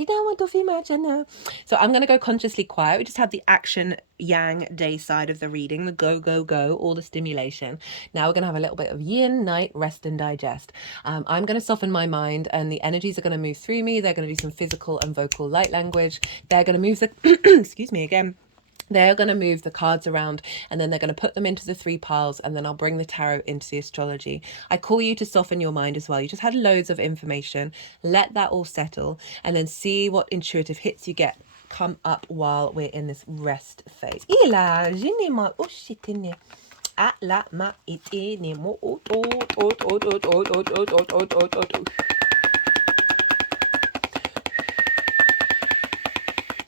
to go consciously quiet. We just had the action yang day side of the reading, the go, all the stimulation. Now we're going to have a little bit of yin, night, rest and digest. I'm going to soften my mind, and the energies are going to move through me. They're going to do some physical and vocal light language. They're going to move the excuse me again. They're going to move the cards around, and then they're going to put them into the 3 piles, and then I'll bring the tarot into the astrology. I call you to soften your mind as well. You just had loads of information. Let that all settle, and then see what intuitive hits you get come up while we're in this rest phase.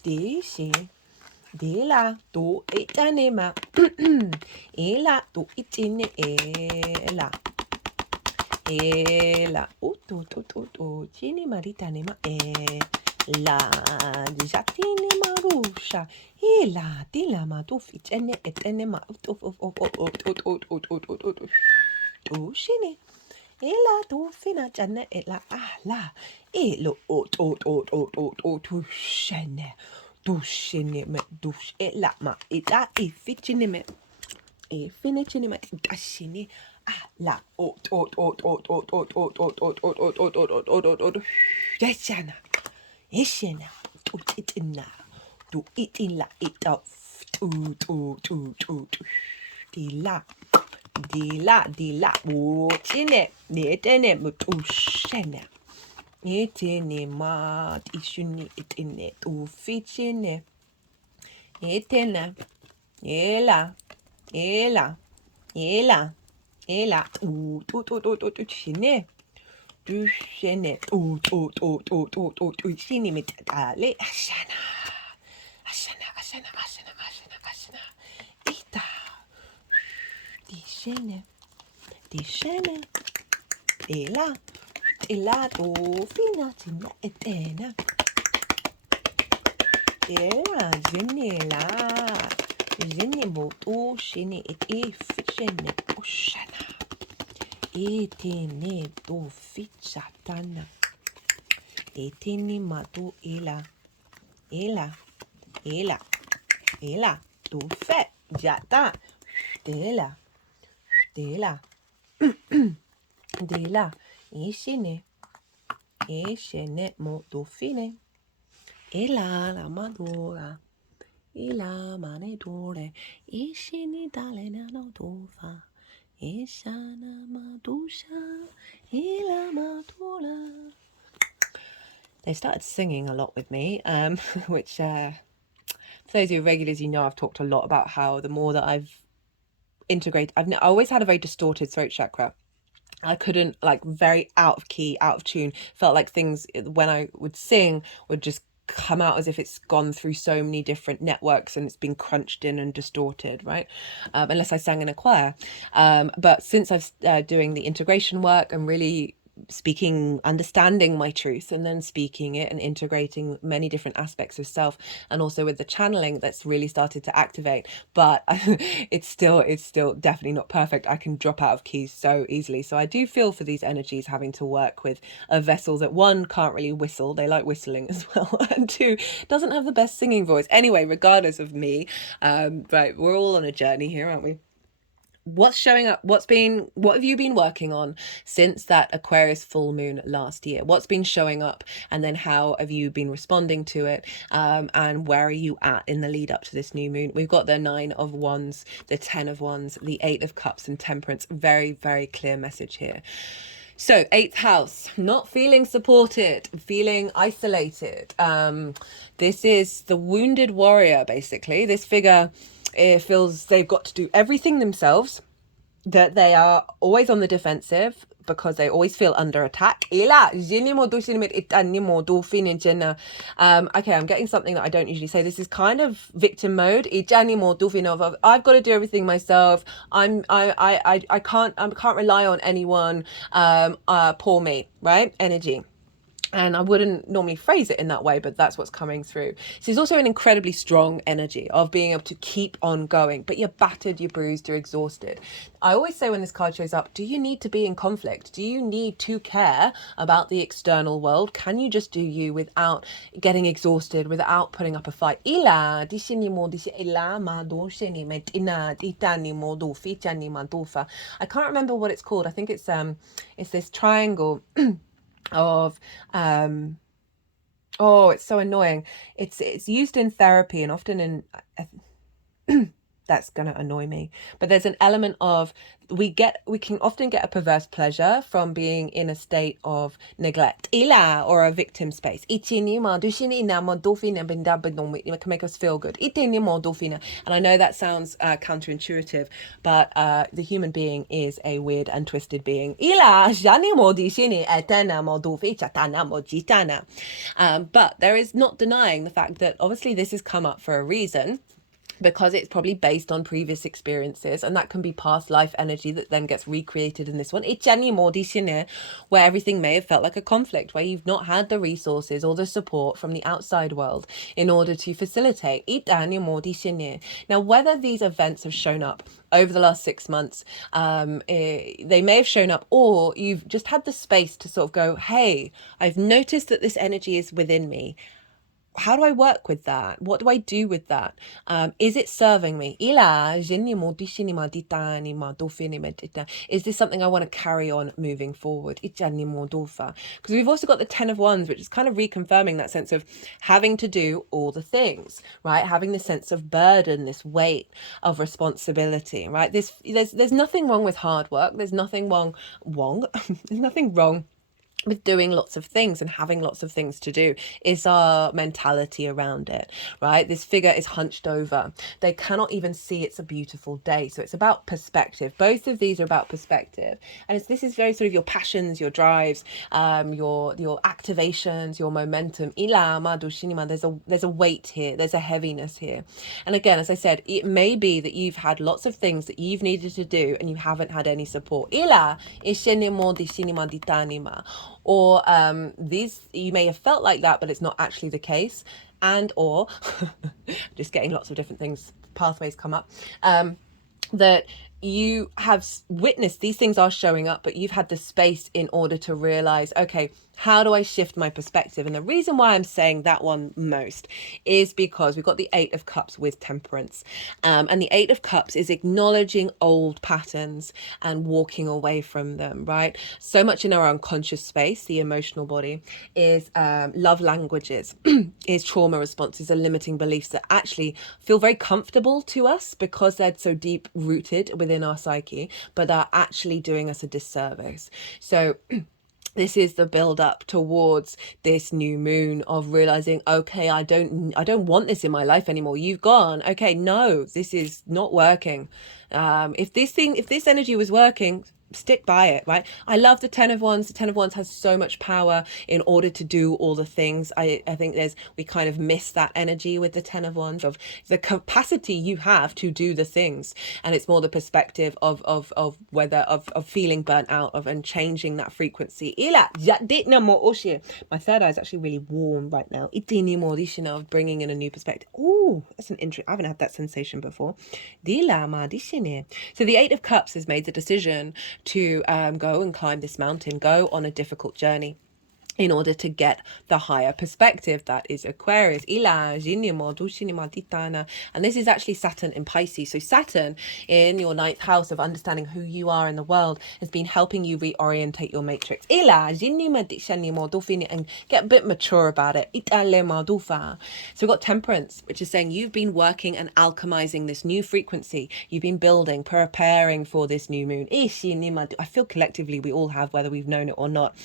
Dishi. Dila do itanema. Ela do itine ela. Ela. Utu. Chini maritanema la jatini marusha. Ela dila matufi chene etenema. Shini. Ela do fina chane ela la. Elo tu shene. Dushini me dush ela ma ita ifichini me finichini me dashini la yeshana yeshana itina do itila ita dila chine netene mutushene etene ma ishuni etene ufichine etene ela chine dushene chine mitale ashana ita dishene ela do fina tina etena ela zini moto shine fishene oshana etene do fichatana etene matu ela do fe jata dela ishine mo do fine ela la madura ila manedore ishini dalena no dofa ishana madusha ila madura. They started singing a lot with me, which for those who are regulars, you know I've talked a lot about how the more that I've integrated, I always had a very distorted throat chakra. I couldn't, like, very out of key, out of tune, felt like things when I would sing would just come out as if it's gone through so many different networks and it's been crunched in and distorted, right? Unless I sang in a choir. But since I've doing the integration work and really understanding my truth and then speaking it and integrating many different aspects of self, and also with the channeling that's really started to activate, but it's still definitely not perfect. I can drop out of keys so easily, so I do feel for these energies having to work with a vessel that, one, can't really whistle, they like whistling as well, and two, doesn't have the best singing voice. Anyway, regardless of me, right, we're all on a journey here, aren't we? What's showing up? What have you been working on since that Aquarius full moon last year? What's been showing up, and then how have you been responding to it? And where are you at in the lead up to this new moon? We've got the 9 of Wands, the 10 of Wands, the 8 of Cups and Temperance. Very, very clear message here. So 8th house, not feeling supported, feeling isolated. This is the wounded warrior, basically. This figure, it feels they've got to do everything themselves, that they are always on the defensive because they always feel under attack. Okay, I'm getting something that I don't usually say. This is kind of victim mode. I've got to do everything myself. I can't rely on anyone. Poor me, right? Energy. And I wouldn't normally phrase it in that way, but that's what's coming through. So there's also an incredibly strong energy of being able to keep on going, but you're battered, you're bruised, you're exhausted. I always say when this card shows up, do you need to be in conflict? Do you need to care about the external world? Can you just do you without getting exhausted, without putting up a fight? I can't remember what it's called. I think it's this triangle of it's so annoying. It's used in therapy and often in that's going to annoy me. But there's an element of we can often get a perverse pleasure from being in a state of neglect or a victim space. It can make us feel good. And I know that sounds counterintuitive, but the human being is a weird and twisted being. But there is not denying the fact that obviously this has come up for a reason, because it's probably based on previous experiences, and that can be past life energy that then gets recreated in this one, where everything may have felt like a conflict, where you've not had the resources or the support from the outside world in order to facilitate. Now, whether these events have shown up over the last 6 months, they may have shown up, or you've just had the space to sort of go, hey, I've noticed that this energy is within me. How do I work with that? What do I do with that? Is it serving me? Is this something I want to carry on moving forward? Because we've also got the 10 of Wands, which is kind of reconfirming that sense of having to do all the things, right? Having this sense of burden, this weight of responsibility, right? There's nothing wrong with hard work. There's nothing wrong. There's nothing wrong with doing lots of things and having lots of things to do. Is our mentality around it, right? This figure is hunched over. They cannot even see it's a beautiful day. So it's about perspective. Both of these are about perspective. And this is very sort of your passions, your drives, your activations, your momentum. There's a weight here. There's a heaviness here. And again, as I said, it may be that you've had lots of things that you've needed to do and you haven't had any support. Or these, you may have felt like that, but it's not actually the case. And or just getting lots of different things, pathways come up, that you have witnessed these things are showing up, but you've had the space in order to realize, okay, how do I shift my perspective? And the reason why I'm saying that one most is because we've got the 8 of Cups with Temperance. And the 8 of Cups is acknowledging old patterns and walking away from them, right? So much in our unconscious space, the emotional body, is love languages, is trauma responses and limiting beliefs that actually feel very comfortable to us because they're so deep rooted within our psyche, but are actually doing us a disservice. So this is the build up towards this new moon of realizing, okay, I don't want this in my life anymore. You've gone, okay, no, this is not working. If this energy was working, stick by it, right? I love the 10 of Wands. The 10 of Wands has so much power in order to do all the things. I think we kind of miss that energy with the 10 of Wands, of the capacity you have to do the things. And it's more the perspective of feeling burnt out and changing that frequency. My third eye is actually really warm right now. Of bringing in a new perspective. Oh, that's an interesting. I haven't had that sensation before. So the 8 of Cups has made the decision to go and climb this mountain, go on a difficult journey in order to get the higher perspective. That is Aquarius. And this is actually Saturn in Pisces. So Saturn in your 9th house of understanding who you are in the world has been helping you reorientate your matrix and get a bit mature about it. So we've got Temperance, which is saying you've been working and alchemizing this new frequency. You've been building, preparing for this new moon. I feel collectively we all have, whether we've known it or not.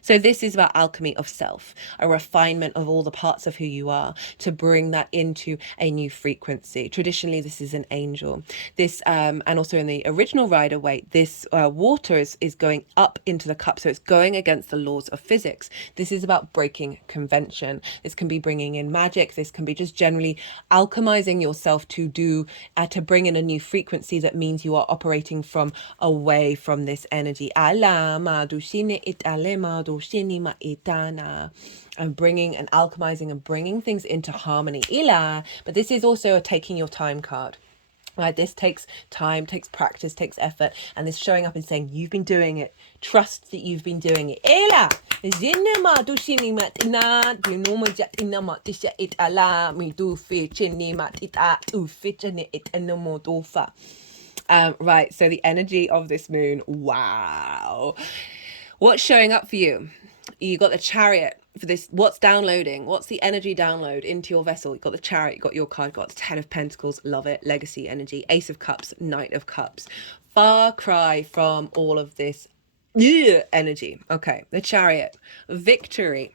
So this is about alchemy of self, a refinement of all the parts of who you are to bring that into a new frequency. Traditionally, this is an angel. This and also in the original Rider-Waite, this water is going up into the cup, so it's going against the laws of physics. This is about breaking convention. This can be bringing in magic. This can be just generally alchemizing yourself to bring in a new frequency that means you are operating from away from this energy. And bringing and alchemizing and bringing things into harmony. But this is also a taking your time card. Right, this takes time, takes practice, takes effort, and this showing up and saying you've been doing it. Trust that you've been doing it. Right, so the energy of this moon, wow. What's showing up for you? You got the Chariot, for this, what's downloading, what's the energy download into your vessel? You've got the Chariot, you've got your card, you've got the Ten of Pentacles, love it, legacy energy, Ace of Cups, Knight of Cups. Far cry from all of this energy. Okay, the Chariot, victory.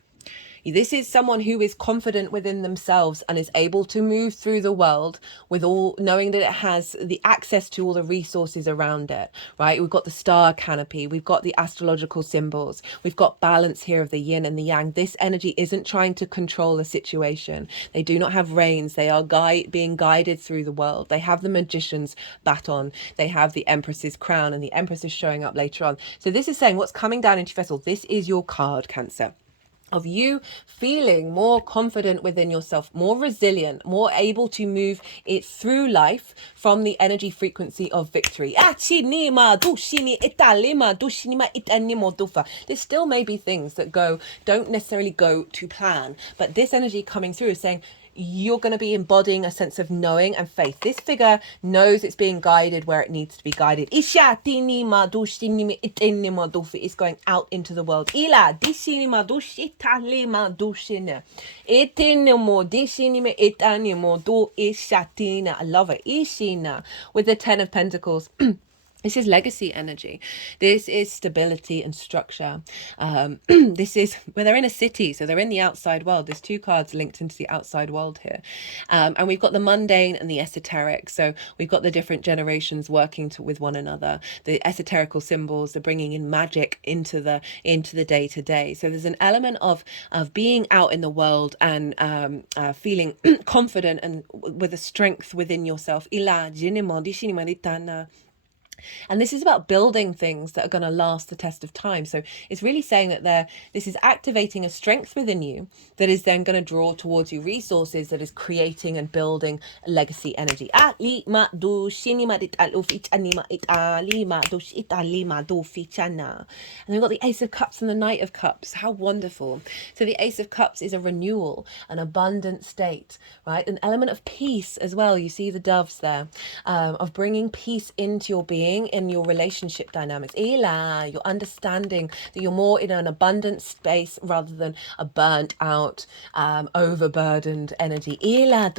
This is someone who is confident within themselves and is able to move through the world with all, knowing that it has the access to all the resources around it, right? We've got the star canopy, we've got the astrological symbols, we've got balance here of the yin and the yang. This energy isn't trying to control the situation. They do not have reins. They are being guided through the world. They have the magician's baton. They have the empress's crown, and the empress is showing up later on. So this is saying what's coming down into your vessel. This is your card, Cancer, of you feeling more confident within yourself, more resilient, more able to move it through life from the energy frequency of victory. There still may be things that don't necessarily go to plan, but this energy coming through is saying you're going to be embodying a sense of knowing and faith. This figure knows it's being guided where it needs to be guided. It's going out into the world. I love it. Ishina with the Ten of Pentacles. This is legacy energy. This is stability and structure. This is where they're in a city, so they're in the outside world. There's two cards linked into the outside world here. And we've got the mundane and the esoteric. So we've got the different generations working with one another. The esoterical symbols are bringing in magic into the day to day. So there's an element of being out in the world and feeling confident and with a strength within yourself. And this is about building things that are going to last the test of time. So it's really saying that this is activating a strength within you that is then going to draw towards you resources, that is creating and building legacy energy. And then we've got the Ace of Cups and the Knight of Cups. How wonderful. So the Ace of Cups is a renewal, an abundant state, right? An element of peace as well. You see the doves there, of bringing peace into your being, in your relationship dynamics. You're understanding that you're more in an abundant space rather than a burnt out, overburdened energy. And I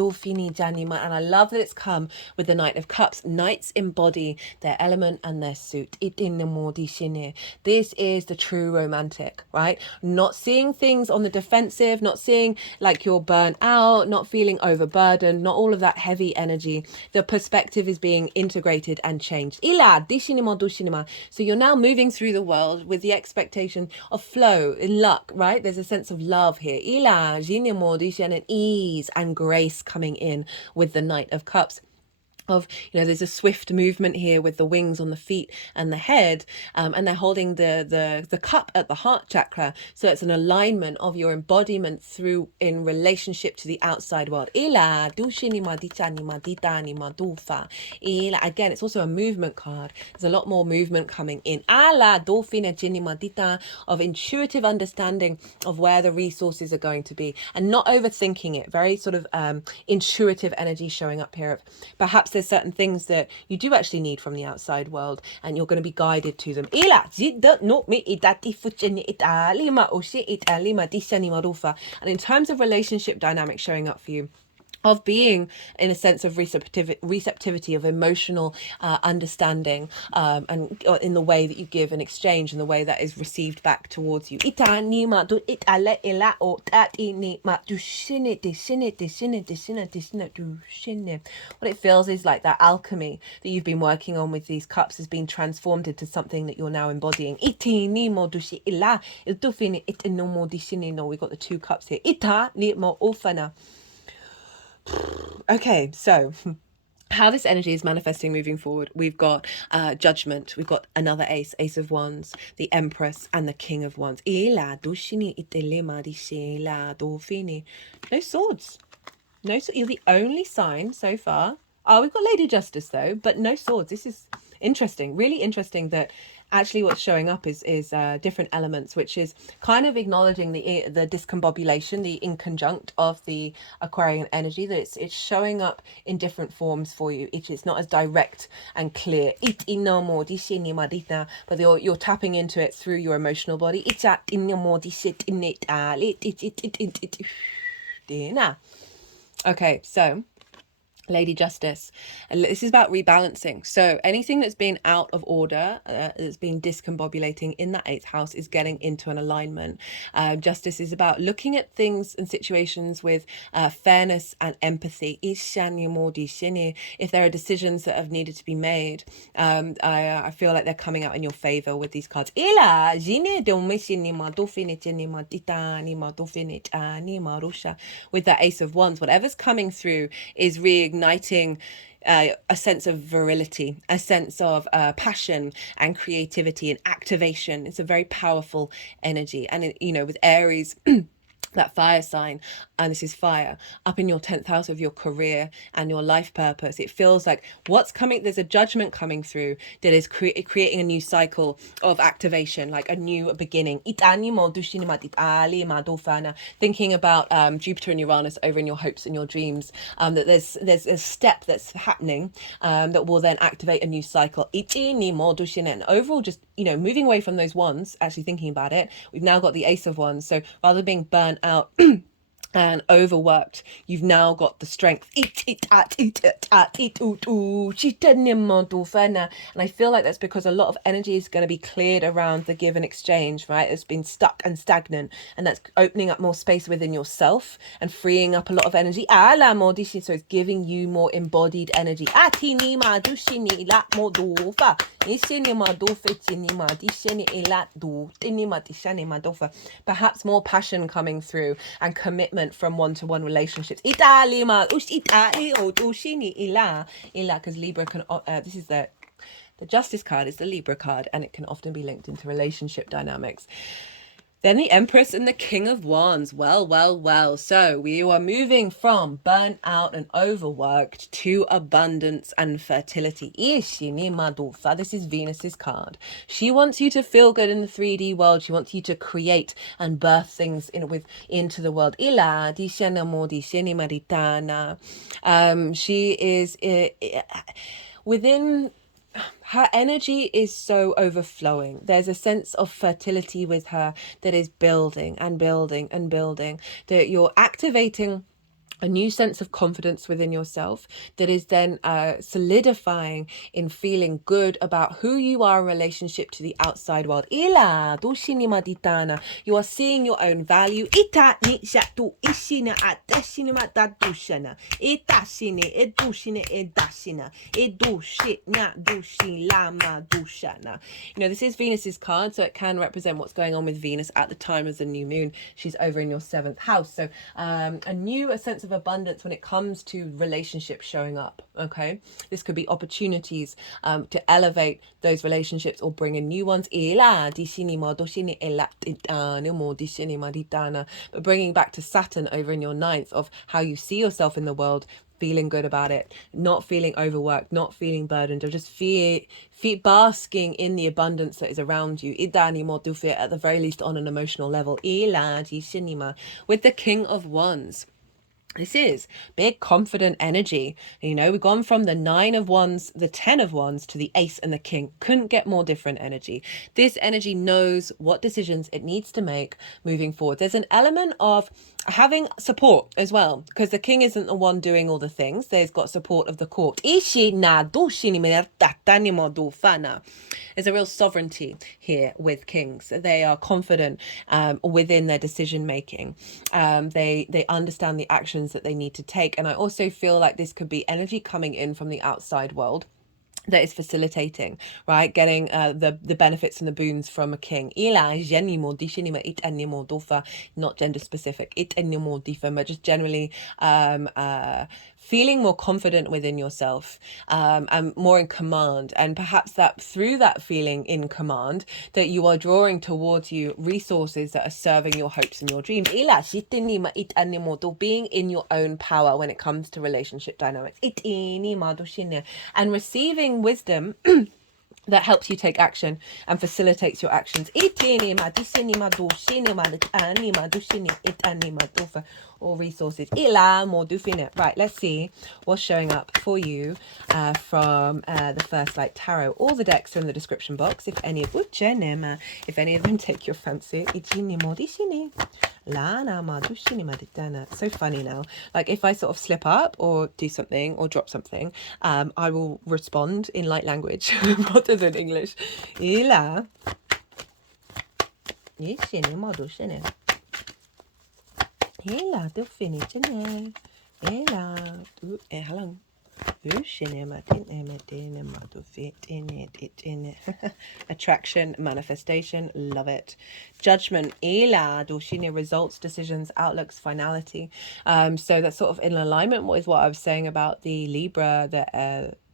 love that it's come with the Knight of Cups. Knights embody their element and their suit. This is the true romantic, right? Not seeing things on the defensive, not seeing like you're burnt out, not feeling overburdened, not all of that heavy energy. The perspective is being integrated and changed. So you're now moving through the world with the expectation of flow in luck, right? There's a sense of love here. And ease and grace coming in with the Knight of Cups. There's a swift movement here with the wings on the feet and the head, and they're holding the cup at the heart chakra. So it's an alignment of your embodiment through in relationship to the outside world. Again, it's also a movement card. There's a lot more movement coming in. Of intuitive understanding of where the resources are going to be and not overthinking it. Very sort of intuitive energy showing up here. Perhaps there's certain things that you do actually need from the outside world and you're going to be guided to them. And in terms of relationship dynamics showing up for you, of being in a sense of receptivity of emotional understanding, and in the way that you give and exchange and the way that is received back towards you. What it feels is like that alchemy that you've been working on with these cups has been transformed into something that you're now embodying. We've got the two cups here. Okay, so how this energy is manifesting moving forward, we've got Judgment, we've got another Ace of Wands, the Empress, and the King of Wands. No swords. You're the only sign so far. Oh, we've got Lady Justice though, but no swords. This is interesting, really interesting that actually what's showing up is different elements, which is kind of acknowledging the discombobulation, the inconjunct of the Aquarian energy, that it's showing up in different forms for you. It's not as direct and clear, but you're tapping into it through your emotional body. Okay, so Lady Justice, and this is about rebalancing. So anything that's been out of order, that's been discombobulating in that 8th house, is getting into an alignment. Justice is about looking at things and situations with fairness and empathy. If there are decisions that have needed to be made, I feel like they're coming out in your favor with these cards. With that Ace of Wands, whatever's coming through is reigniting a sense of virility, a sense of passion and creativity and activation. It's a very powerful energy. And, with Aries, that fire sign, and this is fire, up in your 10th house of your career and your life purpose, it feels like what's coming, there's a judgment coming through that is creating a new cycle of activation, like a new beginning. Thinking about Jupiter and Uranus over in your hopes and your dreams, that there's a step that's happening that will then activate a new cycle. And overall, just moving away from those wands, actually thinking about it, we've now got the Ace of Wands. So rather than being burnt out and overworked, you've now got the strength. And I feel like that's because a lot of energy is going to be cleared around the give and exchange, right? It's been stuck and stagnant, and that's opening up more space within yourself and freeing up a lot of energy. So it's giving you more embodied energy. Perhaps more passion coming through and commitment from one-to-one relationships. Because Libra can, this is the Justice card is the Libra card, and it can often be linked into relationship dynamics. Then the Empress and the King of Wands. Well. So we are moving from burnt out and overworked to abundance and fertility. This is Venus's card. She wants you to feel good in the 3D world. She wants you to create and birth things into the world. She is within... her energy is so overflowing. There's a sense of fertility with her that is building and building and building, that you're activating a new sense of confidence within yourself that is then solidifying in feeling good about who you are in relationship to the outside world. You are seeing your own value. This is Venus's card, so it can represent what's going on with Venus at the time of the new moon. She's over in your 7th house, so a sense of abundance when it comes to relationships showing up. Okay, this could be opportunities to elevate those relationships or bring in new ones. But bringing back to Saturn over in your 9th, of how you see yourself in the world, feeling good about it, not feeling overworked, not feeling burdened, or just basking in the abundance that is around you. At the very least on an emotional level. With the King of Wands, this is big, confident energy. We've gone from the 9 of Wands, the 10 of Wands, to the Ace and the King. Couldn't get more different energy. This energy knows what decisions it needs to make moving forward. There's an element of having support as well, because the King isn't the one doing all the things. There's got support of the court. There's a real sovereignty here with kings. They are confident within their decision making. They understand the actions that they need to take. And I also feel like this could be energy coming in from the outside world that is facilitating, right? Getting the benefits and the boons from a king. Not gender specific. But just generally feeling more confident within yourself and more in command. And perhaps that through that feeling in command, that you are drawing towards you resources that are serving your hopes and your dreams. Being in your own power when it comes to relationship dynamics. And receiving wisdom that helps you take action and facilitates your actions. All resources. Right, let's see what's showing up for you from the first light tarot. All the decks are in the description box. If any of them take your fancy. It's so funny now. Like if I sort of slip up or do something or drop something, I will respond in light language rather than English. Ila. Ila do finish. Ila do halang. Attraction, manifestation, love it. Judgment, results, decisions, outlooks, finality. So that's sort of in alignment with what I was saying about the Libra,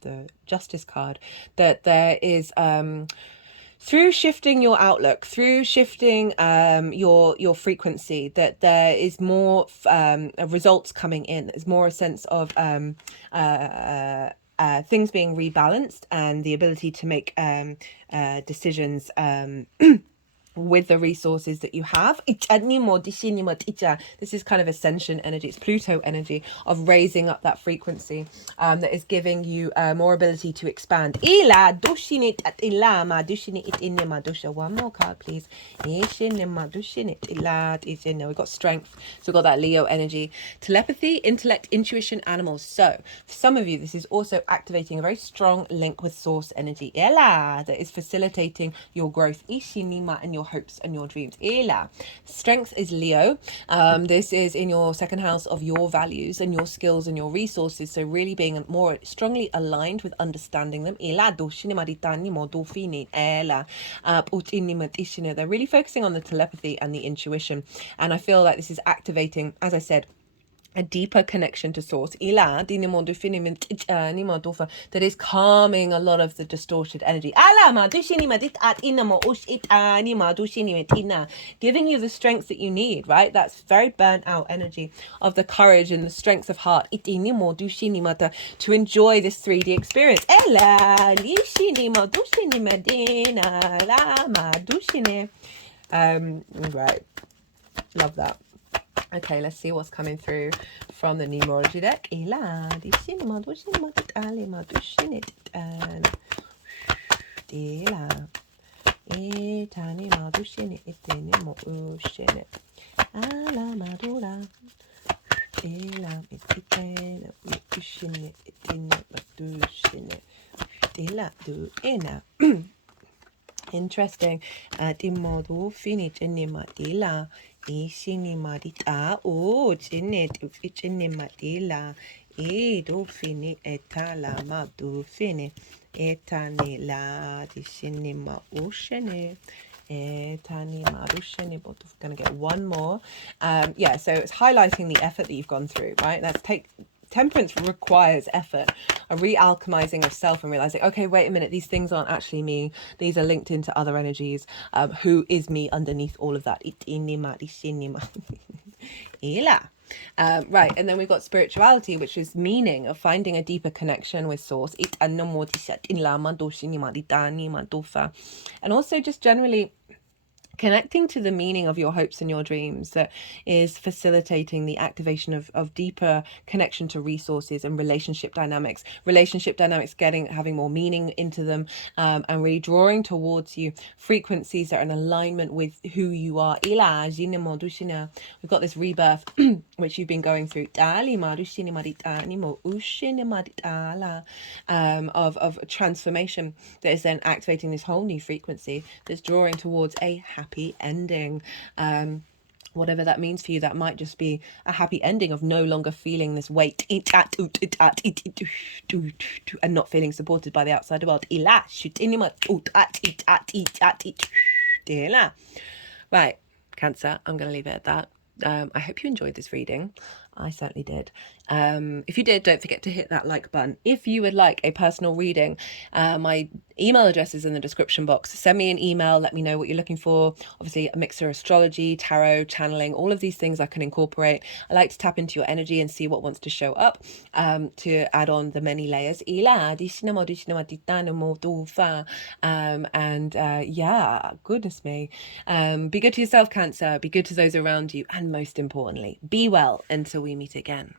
the Justice card, that there is through shifting your outlook, through shifting your frequency, that there is more results coming in. There's more a sense of things being rebalanced and the ability to make decisions with the resources that you have. This is kind of ascension energy. It's Pluto energy of raising up that frequency that is giving you more ability to expand. One more card, please. We've got strength. So we've got that Leo energy. Telepathy, intellect, intuition, animals. So for some of you, this is also activating a very strong link with source energy. That is facilitating your growth and your hopes and your dreams. Strength is Leo. This is in your second house of your values and your skills and your resources. So really being more strongly aligned with understanding them. They're really focusing on the telepathy and the intuition. And I feel like this is activating, as I said, a deeper connection to source. That is calming a lot of the distorted energy. Giving you the strength that you need, right? That's very burnt out energy of the courage and the strength of heart to enjoy this 3D experience. Right. Love that. Okay, let's see what's coming through from the numerology deck. Interesting. Ishini marita chini matila do fini etala madu fini etani la dishini ma ushene etani marushene. But we're gonna get one more. Yeah, so it's highlighting the effort that you've gone through, right? Temperance requires effort, a re-alchemizing of self and realizing, okay, wait a minute, these things aren't actually me. These are linked into other energies. Who is me underneath all of that? Right, and then we've got spirituality, which is meaning of finding a deeper connection with source. And also just generally connecting to the meaning of your hopes and your dreams, that is facilitating the activation of deeper connection to resources and relationship dynamics having more meaning into them, and really drawing towards you frequencies that are in alignment with who you are. We've got this rebirth which you've been going through, of transformation that is then activating this whole new frequency that's drawing towards a happy ending. Whatever that means for you, that might just be a happy ending of no longer feeling this weight and not feeling supported by the outside world. Right, Cancer, I'm going to leave it at that. I hope you enjoyed this reading. I certainly did. If you did, don't forget to hit that like button. If you would like a personal reading, my email address is in the description box. Send me an email, let me know what you're looking for. Obviously, a mixture of astrology, tarot, channeling, all of these things I can incorporate. I like to tap into your energy and see what wants to show up, to add on the many layers. Yeah, goodness me. Be good to yourself, Cancer. Be good to those around you. And most importantly, be well until we meet again.